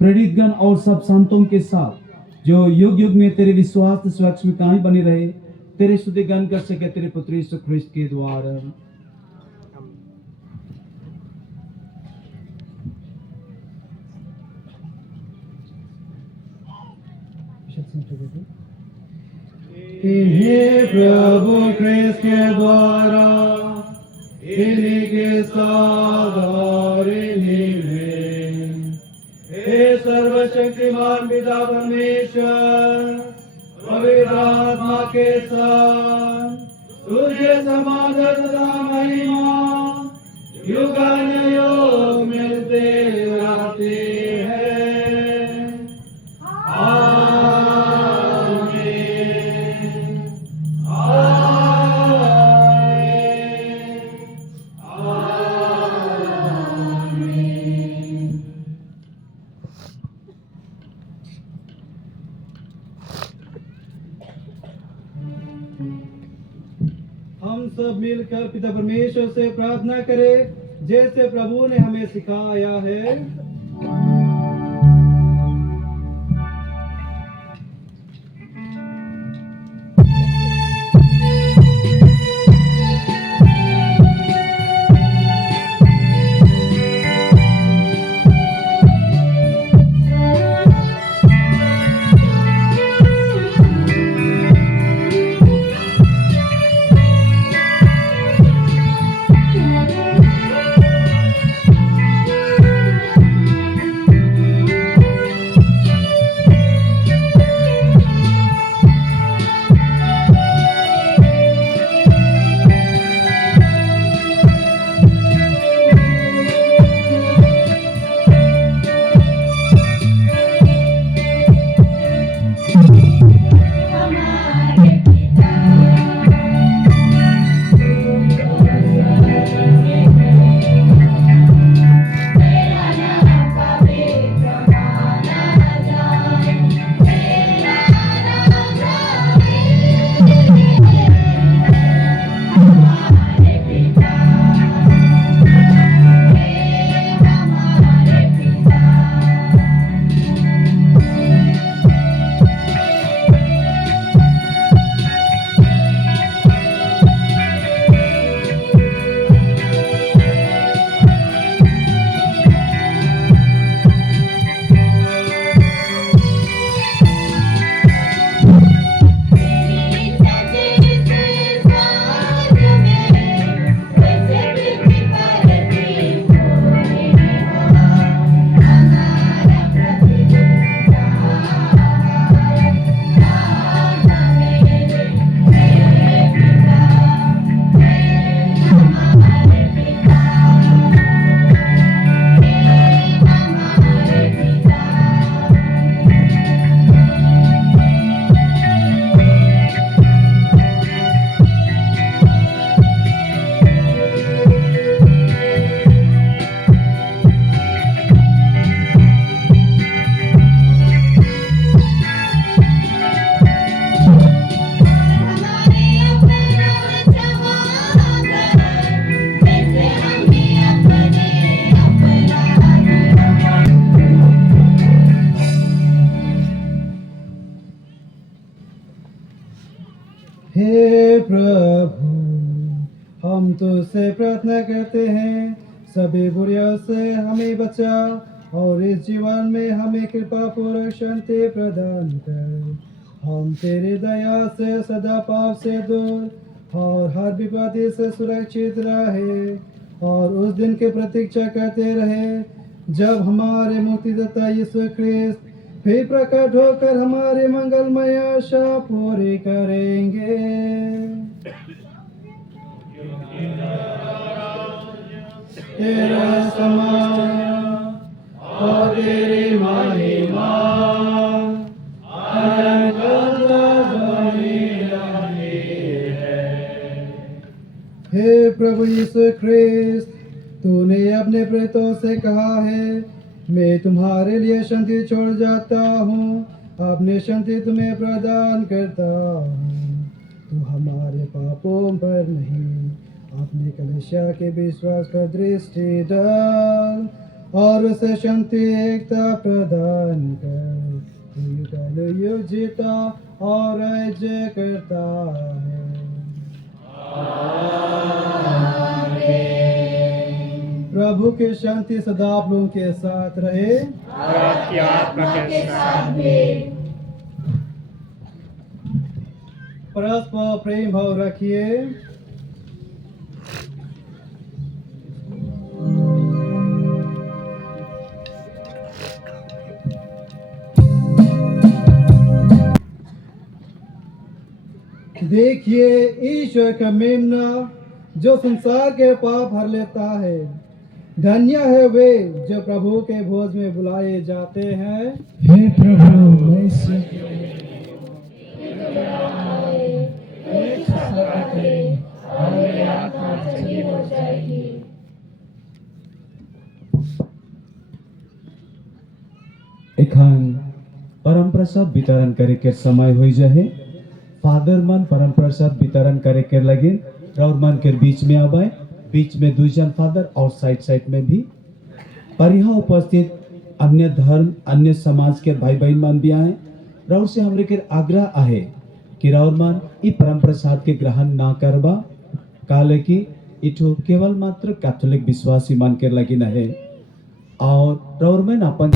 प्रेरितगण और सब संतों के साथ जो युग युग में तेरे विश्वास स्वच्छ में बने रहे, तेरे स्तुति गान कर सके तेरे पुत्र यीशु ख्रिस्त के द्वारा। इन्हीं प्रभु ख्रिस्त के द्वारा, इन्हीं के साथ और इन्हीं में, हे सर्वशक्तिमान पिता परमेश्वर, पवित्र आत्मा के साथ तुझे समाधान तथा महिमा युगानुयुग मिलते रहते हैं। आमीन। हम सब मिलकर पिता परमेश्वर से प्रार्थना करें जैसे प्रभु ने हमें सिखाया है। प्रभु, हम तुझसे प्रार्थना करते हैं, सभी बुराइयों से हमें बचा और इस जीवन में हमें कृपा पूर्वक शांति प्रदान कर। हम तेरी दया से सदा पाप से दूर और हर विपत्ति से सुरक्षित रहे और उस दिन की प्रतीक्षा करते रहे जब हमारे मुक्तिदाता यीशु ख्रिस्त फिर प्रकट होकर हमारे मंगलमय आशा पूरी करेंगे। तेरा समान और तेरी महिमा हे प्रभु यीशु ख्रिस्त, तूने अपने प्रेतों से कहा है, मैं तुम्हारे लिए शांति छोड़ जाता हूँ, अपनी शांति तुम्हें प्रदान करता हूँ। तू हमारे पापों पर नहीं, अपने कलीसिया के विश्वास पर दृष्टि डाल और उसे शांति एकता प्रदान कर। तू युग जीता और राज्य करता है। प्रभु की शांति सदा आप लोगों के साथ रहे। परस्पर प्रेम भाव रखिए। देखिए ईश्वर का मेमना जो संसार के पाप हर लेता है। धन्य है वे जो प्रभु के भोज में बुलाए जाते हैं। हे प्रभु, मैं एखन परम प्रसाद वितरण करे के समय हो जाए। फादर मन परम प्रसाद वितरण करे के लगे और मन के बीच में आवे, बीच में 2 जन फादर और साइड में भी। पर यहाँ उपस्थित अन्य धर्म अन्य समाज के भाई बहन मन भी आए। राउर से हमरे के आग्रह आहे कि राउर मन ई परम प्रसाद के ग्रहण ना करबा, काले कि इठो केवल मात्र कैथोलिक विश्वासी मन के लगी न है। और राउर मन अपन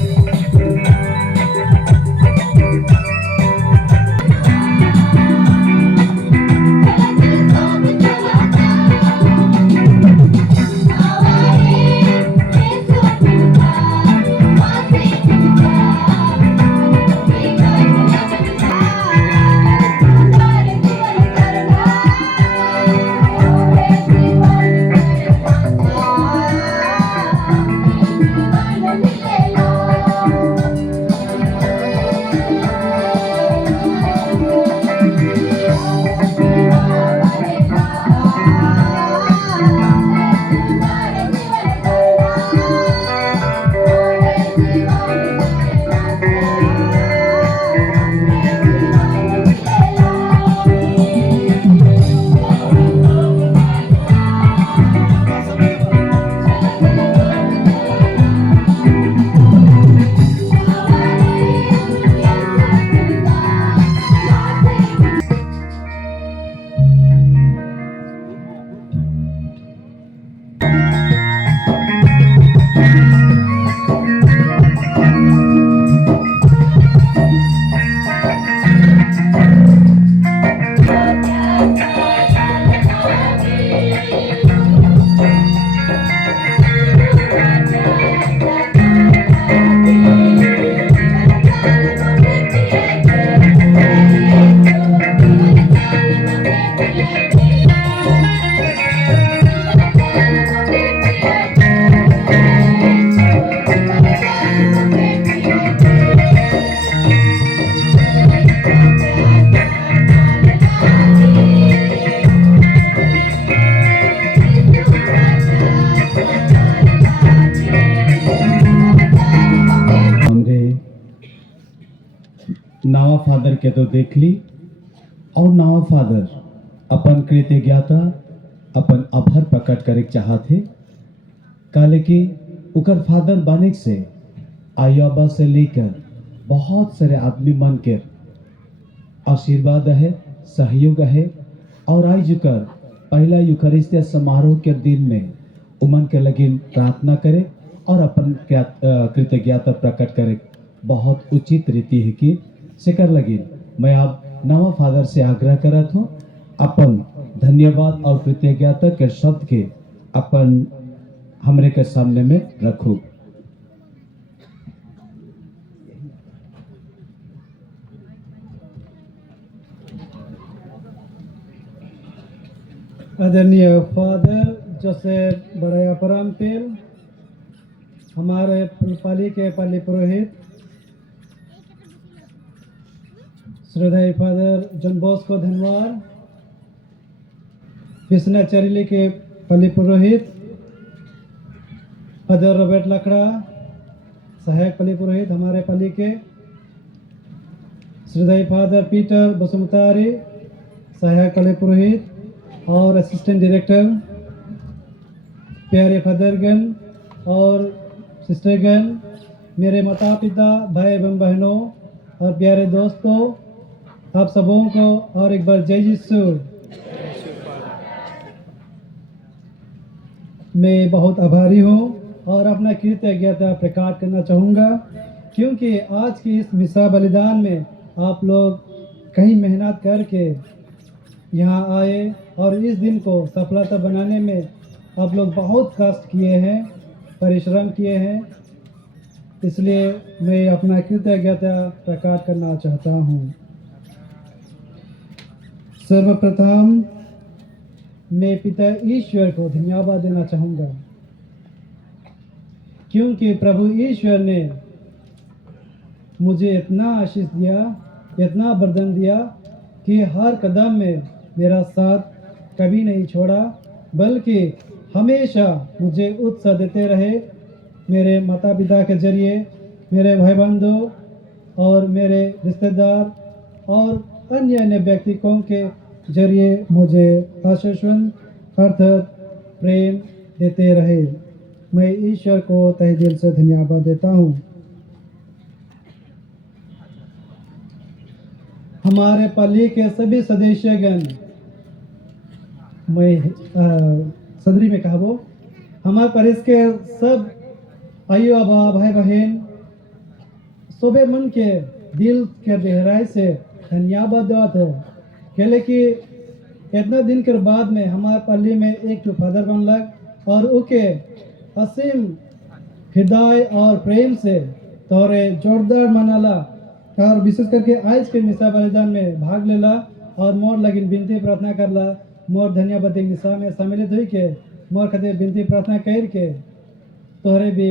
नवा फादर के तो देख ली और नवा फादर अपन कृतज्ञता अपन आभार प्रकट करे चाहते। काले कि उकर फादर बने से आयाबा से लेकर बहुत सारे आदमी मन के आशीर्वाद है, सहयोग है और आई जुकर पहला यूखरिस्तिया समारोह के दिन में उमन के लगिन प्रार्थना करे और अपन कृतज्ञता प्रकट करे। बहुत उचित रीति है कि सिकर लगिन मैं अब नवा फादर से आग्रह करत हूँ अपन धन्यवाद और कृतज्ञता के शब्द के अपन हमरे के सामने में रखू। आदरणीय फादर जोसेफ बड़ाया परामपेल, हमारे पाली के पाली पुरोहित श्रद्धाई father John Bosco Dhanwar, Krishna Charili के पाली पुरोहित फादर रॉबर्ट लकड़ा, सहायक पाली पुरोहित हमारे पाली के, श्रद्धाई फादर पीटर बसुमतारी सहायक पाली पुरोहित और असिस्टेंट डायरेक्टर, प्यारे फादरगण और सिस्टरगण, मेरे माता पिता भाई एवं बहनों और प्यारे दोस्तों, आप सबों को और एक बार जय यीशु। मैं बहुत आभारी हूँ और अपना कृतज्ञता प्रकट करना चाहूँगा क्योंकि आज की इस मिसा बलिदान में आप लोग कहीं मेहनत करके यहाँ आए और इस दिन को सफलता बनाने में आप लोग बहुत कष्ट किए हैं, परिश्रम किए हैं, इसलिए मैं अपना कृतज्ञता प्रकट करना चाहता हूँ। सर्वप्रथम मैं पिता ईश्वर को धन्यवाद देना चाहूँगा क्योंकि प्रभु ईश्वर ने मुझे इतना आशीष दिया, इतना वरदान दिया कि हर कदम में मेरा साथ कभी नहीं छोड़ा, बल्कि हमेशा मुझे उत्साह देते रहे। मेरे माता पिता के जरिए, मेरे भाई बंधु और मेरे रिश्तेदार और अन्य व्यक्तियों के जरिए मुझे आश्वासन अर्थात प्रेम देते रहे। मैं ईश्वर को तहे दिल से धन्यवाद देता हूँ। हमारे पाली के सभी सदस्यगण, मैं सदरी में कहा हमारे परिस के सब आयु आबा भाई बहन सुबह मन के दिल के गहराई से धन्यवाद देते हो कहले कि इतना दिन के बाद में हमारे पाली में एक फादर बनलक और उके असीम हृदय और प्रेम से तोरे जोरदार मनाला और विशेष करके आज के मिसा बलिदान में भाग लेला और मोर लगिन विनती प्रार्थना करला। मोर धन्यवाद मिसा में सम्मिलित हुई के मोर खातिर विनती प्रार्थना कर के तोहरे भी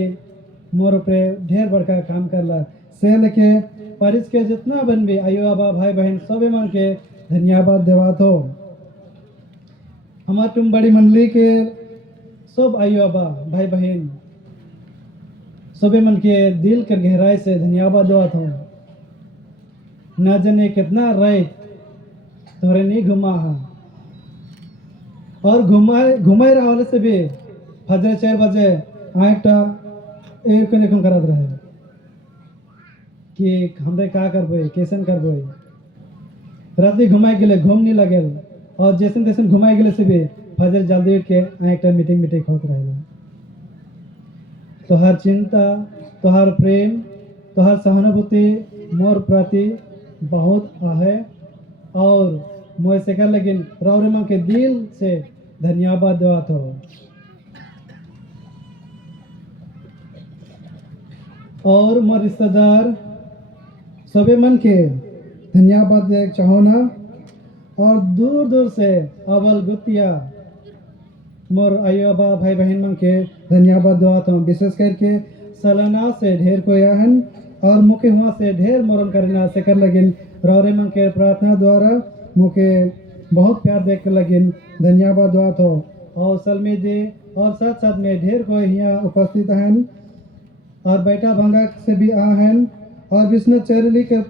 मोर ऊपर ढेर बड़का काम करला से लेके परिस के जितना बन भी आयु आबा भाई बहन सब मन के धन्यवाद देवात हो। हमार तुम बड़ी मंडली के सब आयु आबा भाई बहन सबे मन के दिल के गहराई से धन्यवाद देवात हो। न जाने कितना रात तोरे नहीं घुमा हा और घुमाए रहा से भी फजर 4 बजे आठटा एक करत रहे कि हमरे का करबे कैसन करबे। रात घुमाए गेले घूम नहीं लगे और जैसन तैसन घुमाए गेले से भी फजर जल्दी उठ के आठटा मीटिंग होत रहे। तोहार चिंता, तोहार प्रेम, तोहार सहानुभूति मोर प्रति बहुत आहे और मोए से कर लेकिन रौरमा के दिल से धन्यवाद देवात हो। और मोर रिश्तेदार सबे मन के धन्यवाद दे चाहो ना और दूर दूर से अवल गुतिया मोर आयु बा भाई बहन मन के धन्यवाद देवात हूँ। विशेष करके सालाना से ढेर को आहन और मुके हुआ से ढेर मोरन करना से कर लगिन रौरे मन के प्रार्थना द्वारा मुके बहुत प्यार देख लगिन धन्यवाद देवात हो। और सलमी जी और साथ साथ में ढेर को यहाँ उपस्थित हैं और बेटा भंगा से भी आहन और विष्णु चरली के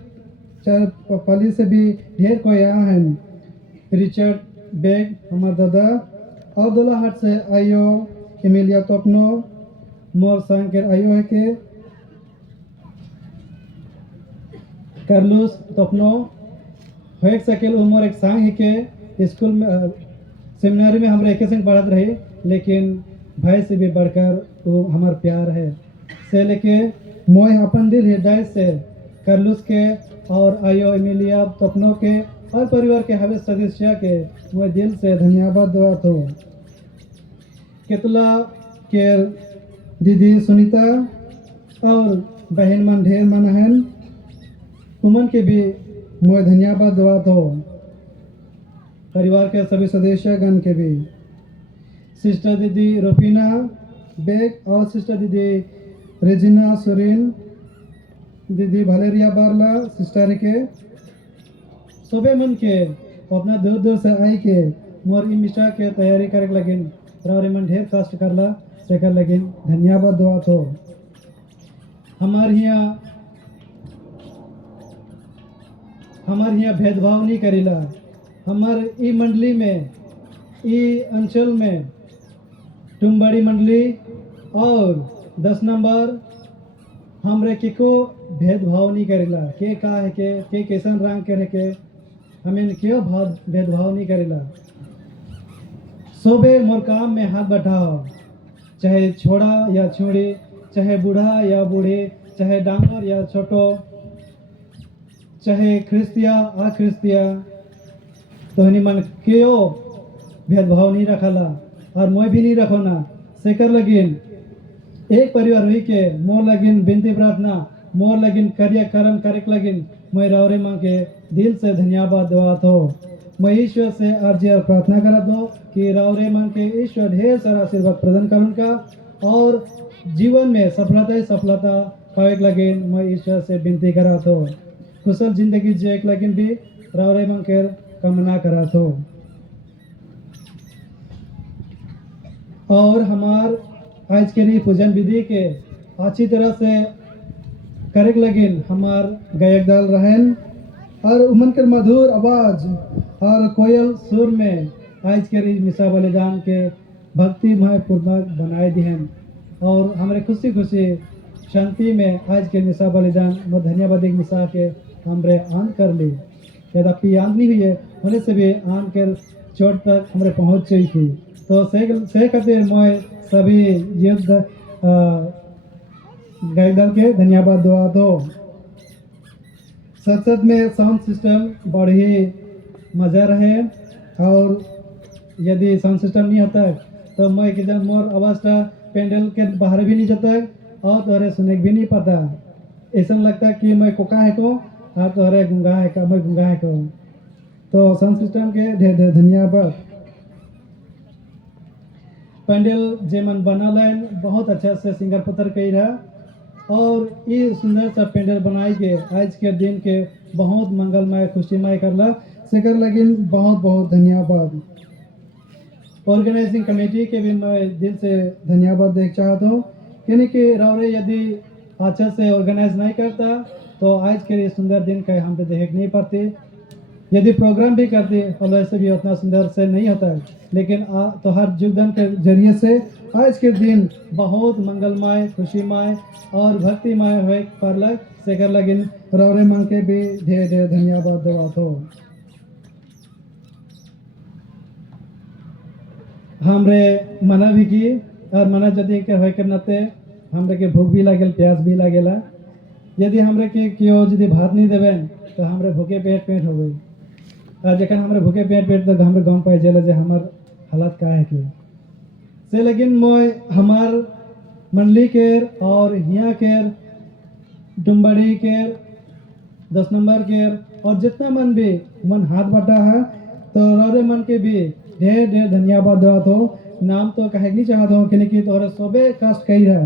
पाली से भी ढेर को यहाँ हैं। रिचर्ड बेग हमार दादा और दोलाहाट से आयो एमिलिया तोपनो मोर संकर आयो है के कार्लोस तोपनो होएक सकेल उमर एक सांग है के स्कूल में सेमिनारी में हम एक संग पढ़त रहे, लेकिन भाई से भी बढ़कर वो हमार प्यार है से लेके मोय अपन दिल हृदय से करलुस के और आयो एमिलिया तपनो के और परिवार के हवे सदस्य के मोय दिल से धन्यवाद देवत हो। केतला के दीदी सुनीता और बहन मन ढेर मन हन, तुमन के भी मोय धन्यवाद देवत हो। परिवार के सभी सदस्यगण के भी, सिस्टर दीदी रोफीना बेग और सिस्टर दीदी रेजिना सोरेन, दीदी वैलेरिया बारला, सिस्टर के सबे मन के अपना दूर दूर से आई के मोर मिशा के तैयारी करे लगिन रावरे मन ढेर कष्ट करला से कर लगिन धन्यवाद देवत हो। हमार यहाँ भेदभाव नहीं करेला। हमार ई मंडली में, ई अंचल में टुम्बड़ी मंडली और 10 नंबर हमरे के को भेदभाव नहीं करेला। के का है के कैसन रंग के के हमें क्यों भेदभाव नहीं करेला। सोबे मोर काम में हाथ बढ़ाओ, चाहे छोड़ा या छोड़ी, चाहे बूढ़ा या बूढ़ी, चाहे डांगर या छोटो, चाहे ख्रिस्तिया अख्रिस्तिया, तो मन क्यों भेदभाव नहीं रखला और मैं भी नहीं रखोना। सेकर लगिन एक परिवार हुई के मोर लगिन बिनती प्रार्थना, मोर लगिन कार्य कर्म करे लगिन मैं रावरे मां के दिल से धन्यवाद देवत हो। मैं ईश्वर से अर्जी और प्रार्थना करत हो कि रावरे मां के ईश्वर ढेर सारा आशीर्वाद प्रदान कर उनका और जीवन में सफलता ही सफलता पावे लगिन मैं ईश्वर से विनती करत हो। कुशल जिंदगी जिए लगिन भी रावरे मां के कामना करत हो। और हमार आज के लिए पूजन विधि के अच्छी तरह से करे लगिन हमार गायक दल रहन और उमन के मधुर आवाज और कोयल सुर में आज के मिसा बलिदान के भक्तिमय पूर्वक बनाए दिहन और हमारे खुशी खुशी शांति में आज के मिसा बलिदान में धन्यवाद मिसा के हमरे आन कर ली। यद्यपि आन नहीं हुई है होने से भी आन के चोट तक हमारे पहुँच गई थी। तो से खातिर मैं सभी गायक दल के धन्यवाद दुआ दो। सच में साउंड सिस्टम बड़ी मज़ा रहे और यदि साउंड सिस्टम नहीं होता है तो मैं किधर मोर आवाज़ पेंडल के बाहर भी नहीं जाता और तोहरे सुने भी नहीं पाता। ऐसा लगता कि मैं कोका है को और तोहरे गुंगा है का, मैं गुंगा है को। तो साउंड सिस्टम के ढेर ढेर धन्यवाद। पेंडल जेमन बनालन बहुत अच्छा से सिंगर पत्र कही रहा और ये सुंदर सा पेंडल बनाई के आज के दिन के बहुत मंगलमय खुशीमय करला सेकर लगिन बहुत बहुत धन्यवाद। ऑर्गेनाइजिंग कमेटी के भी मैं दिल से धन्यवाद देना चाहता हूँ क्योंकि रावरे यदि अच्छा से ऑर्गेनाइज नहीं करता तो आज के लिए सुंदर दिन का हम तो देख नहीं पाते। यदि प्रोग्राम भी करते तो वैसे भी उतना सुंदर से नहीं होता है, लेकिन तो हर योगदान के जरिए से आज के दिन बहुत मंगलमय खुशीमय और भक्तिमय हुए पर सेकर लगिन रावरे मांग के भी ढेर ढेर धन्यवाद देवा हो। हमरे मना भी की और मना जदि के होय के नाते हमरे के भूख भी लागल प्यास भी लागेला। यदि हमरे के क्यों यदि भात नहीं देवें तो हमरे भूखे पेट हो गई और जखन हमरे भूखे पेट तो हमरे गाँव पाए जेला जे हमार हालत का है के से। लेकिन मैं हमार मंडली के और यहाँ के डुम्बड़ी के 10 नंबर के और जितना मन भी मन हाथ बटा है तो रावरे मन के भी ढेर ढेर धन्यवाद देवत हो। नाम तो कहे नहीं चाहता हूँ क्योंकि तोहरे सबे कष्ट कही रहा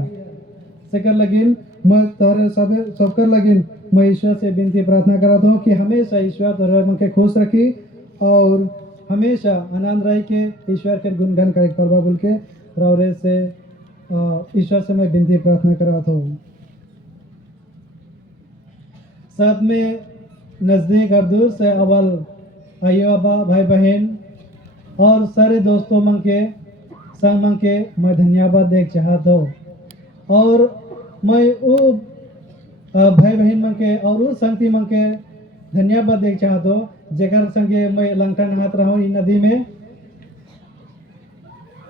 सेकर लगिन मैं तोहरे सबकर लगिन मैं ईश्वर से विनती प्रार्थना करता हूँ कि हमेशा ईश्वर तोहरे मन के खुश रखी और हमेशा आनंद रह के ईश्वर के गुणगान करे परवा बोल के रावरे से ईश्वर से मैं विनती प्रार्थना कराता हूँ। साथ में नज़दीक और दूर से अवल आइयो अबा भाई बहन और सारे दोस्तों मन के संग मन के मैं धन्यवाद देख चाहता हूँ और मैं वो भाई बहन मन के और उस संगति मन के धन्यवाद देख चाहता हूँ जेकर संगे मैं लंका नहात रहूँ इ नदी में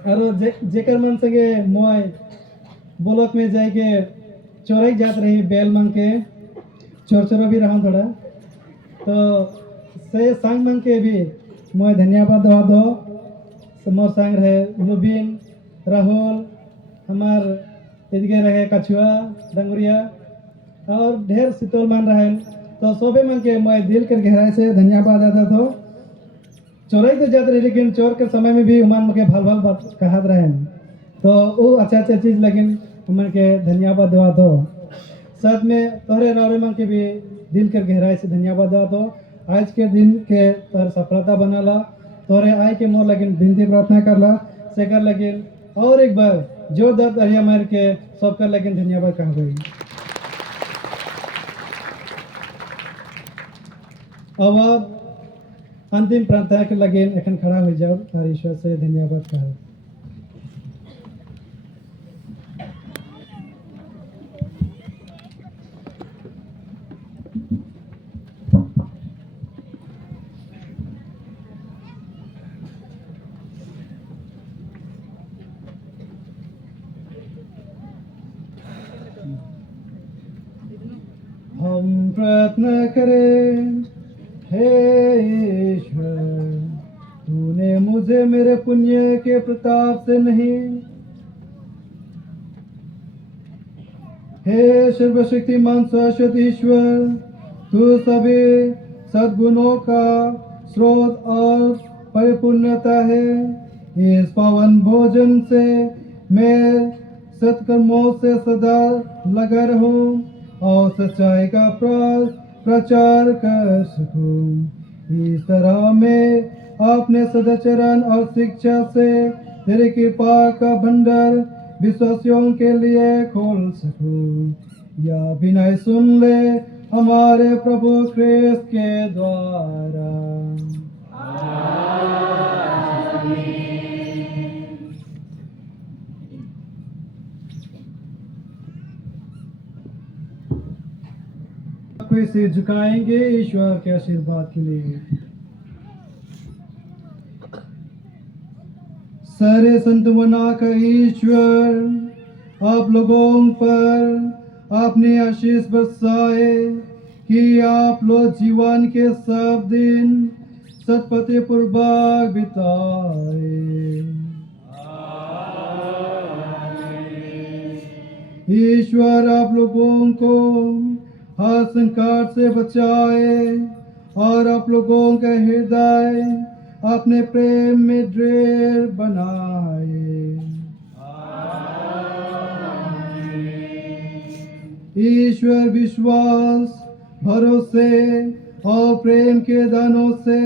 और जेकर मन संगे मैं ब्लॉक में जाके चोरई जात रही बेल मांग के चोर भी रहूँ थोड़ा तो से संग मांग के भी मैं धन्यवाद दवा दो मोर संग रहे लुबिन राहुल हमार इधगे रहे कछुआ डंगुरिया और ढेर शीतल मान रहे तो सोबे मन के मैं दिल के गहराई से धन्यवाद देता था चोरई तो जाते रहे लेकिन चोर के समय में भी उमान के भल भल बात कहत रहे तो वो अच्छा चीज लगिन उमन के धन्यवाद देवा दो साथ में तोहरे नौरे मन के भी दिल के गहराई से धन्यवाद देवा दो आज के दिन के तोहर सफलता बनाला तोहरे आय के मोर लगिन विनती प्रार्थना करला से कर लगिन और एक बार जोरदार तालियां मार के सबका लगिन धन्यवाद कह गई। अब अंतिम प्रार्थना के लगिन एखन खड़ा हो जाओ तार ईश्वर से धन्यवाद कहो। हम प्रार्थना करें हे ईश्वर तूने मुझे मेरे पुण्य के प्रताप से नहीं हे सर्वशक्तिमान शाश्वत ईश्वर तू सभी सद्गुणों का स्रोत और परिपूर्णता है इस पावन भोजन से मैं सत्कर्मों से सदा लगा रहूं और सच्चाई का प्रचार कर सकूं इस तरह मैं अपने सदाचरण और शिक्षा से तेरी कृपा का भंडार विश्वासियों के लिए खोल सकूं या विनय सुन ले हमारे प्रभु ख्रिस्त के द्वारा कोई सिर झुकाएंगे ईश्वर के आशीर्वाद के लिए। सारे संतमना का ईश्वर आप लोगों पर अपनी आशीष बरसाए कि आप लोग जीवन के सब दिन सत्पति पूर्वक बिताए। ईश्वर आप लोगों को हर संकट से बचाए और आप लोगों का हृदय अपने प्रेम में दृढ़ बनाए। ईश्वर विश्वास भरोसे और प्रेम के दानों से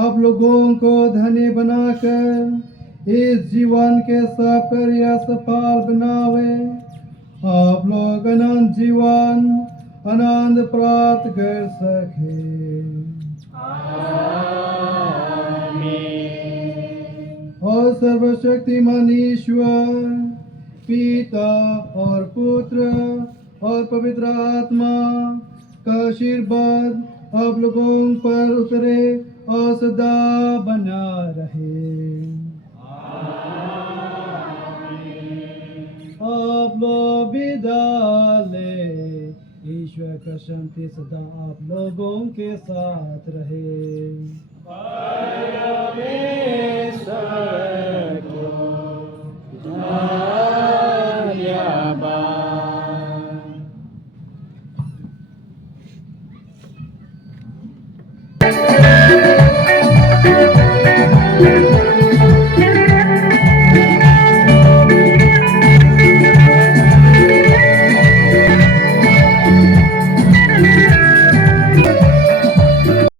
आप लोगों को धनी बनाकर इस जीवन के सब कार्य सफल बनावे। आप लोग अनंत जीवन आनंद प्राप्त कर सके। और सर्वशक्तिमान ईश्वर पिता और पुत्र और पवित्र आत्मा का आशीर्वाद आप लोगों पर उतरे और सदा बना रहे। आप लोग विदा ले ईश्वर का शांति सदा आप लोगों के साथ रहे। परमेश्वर को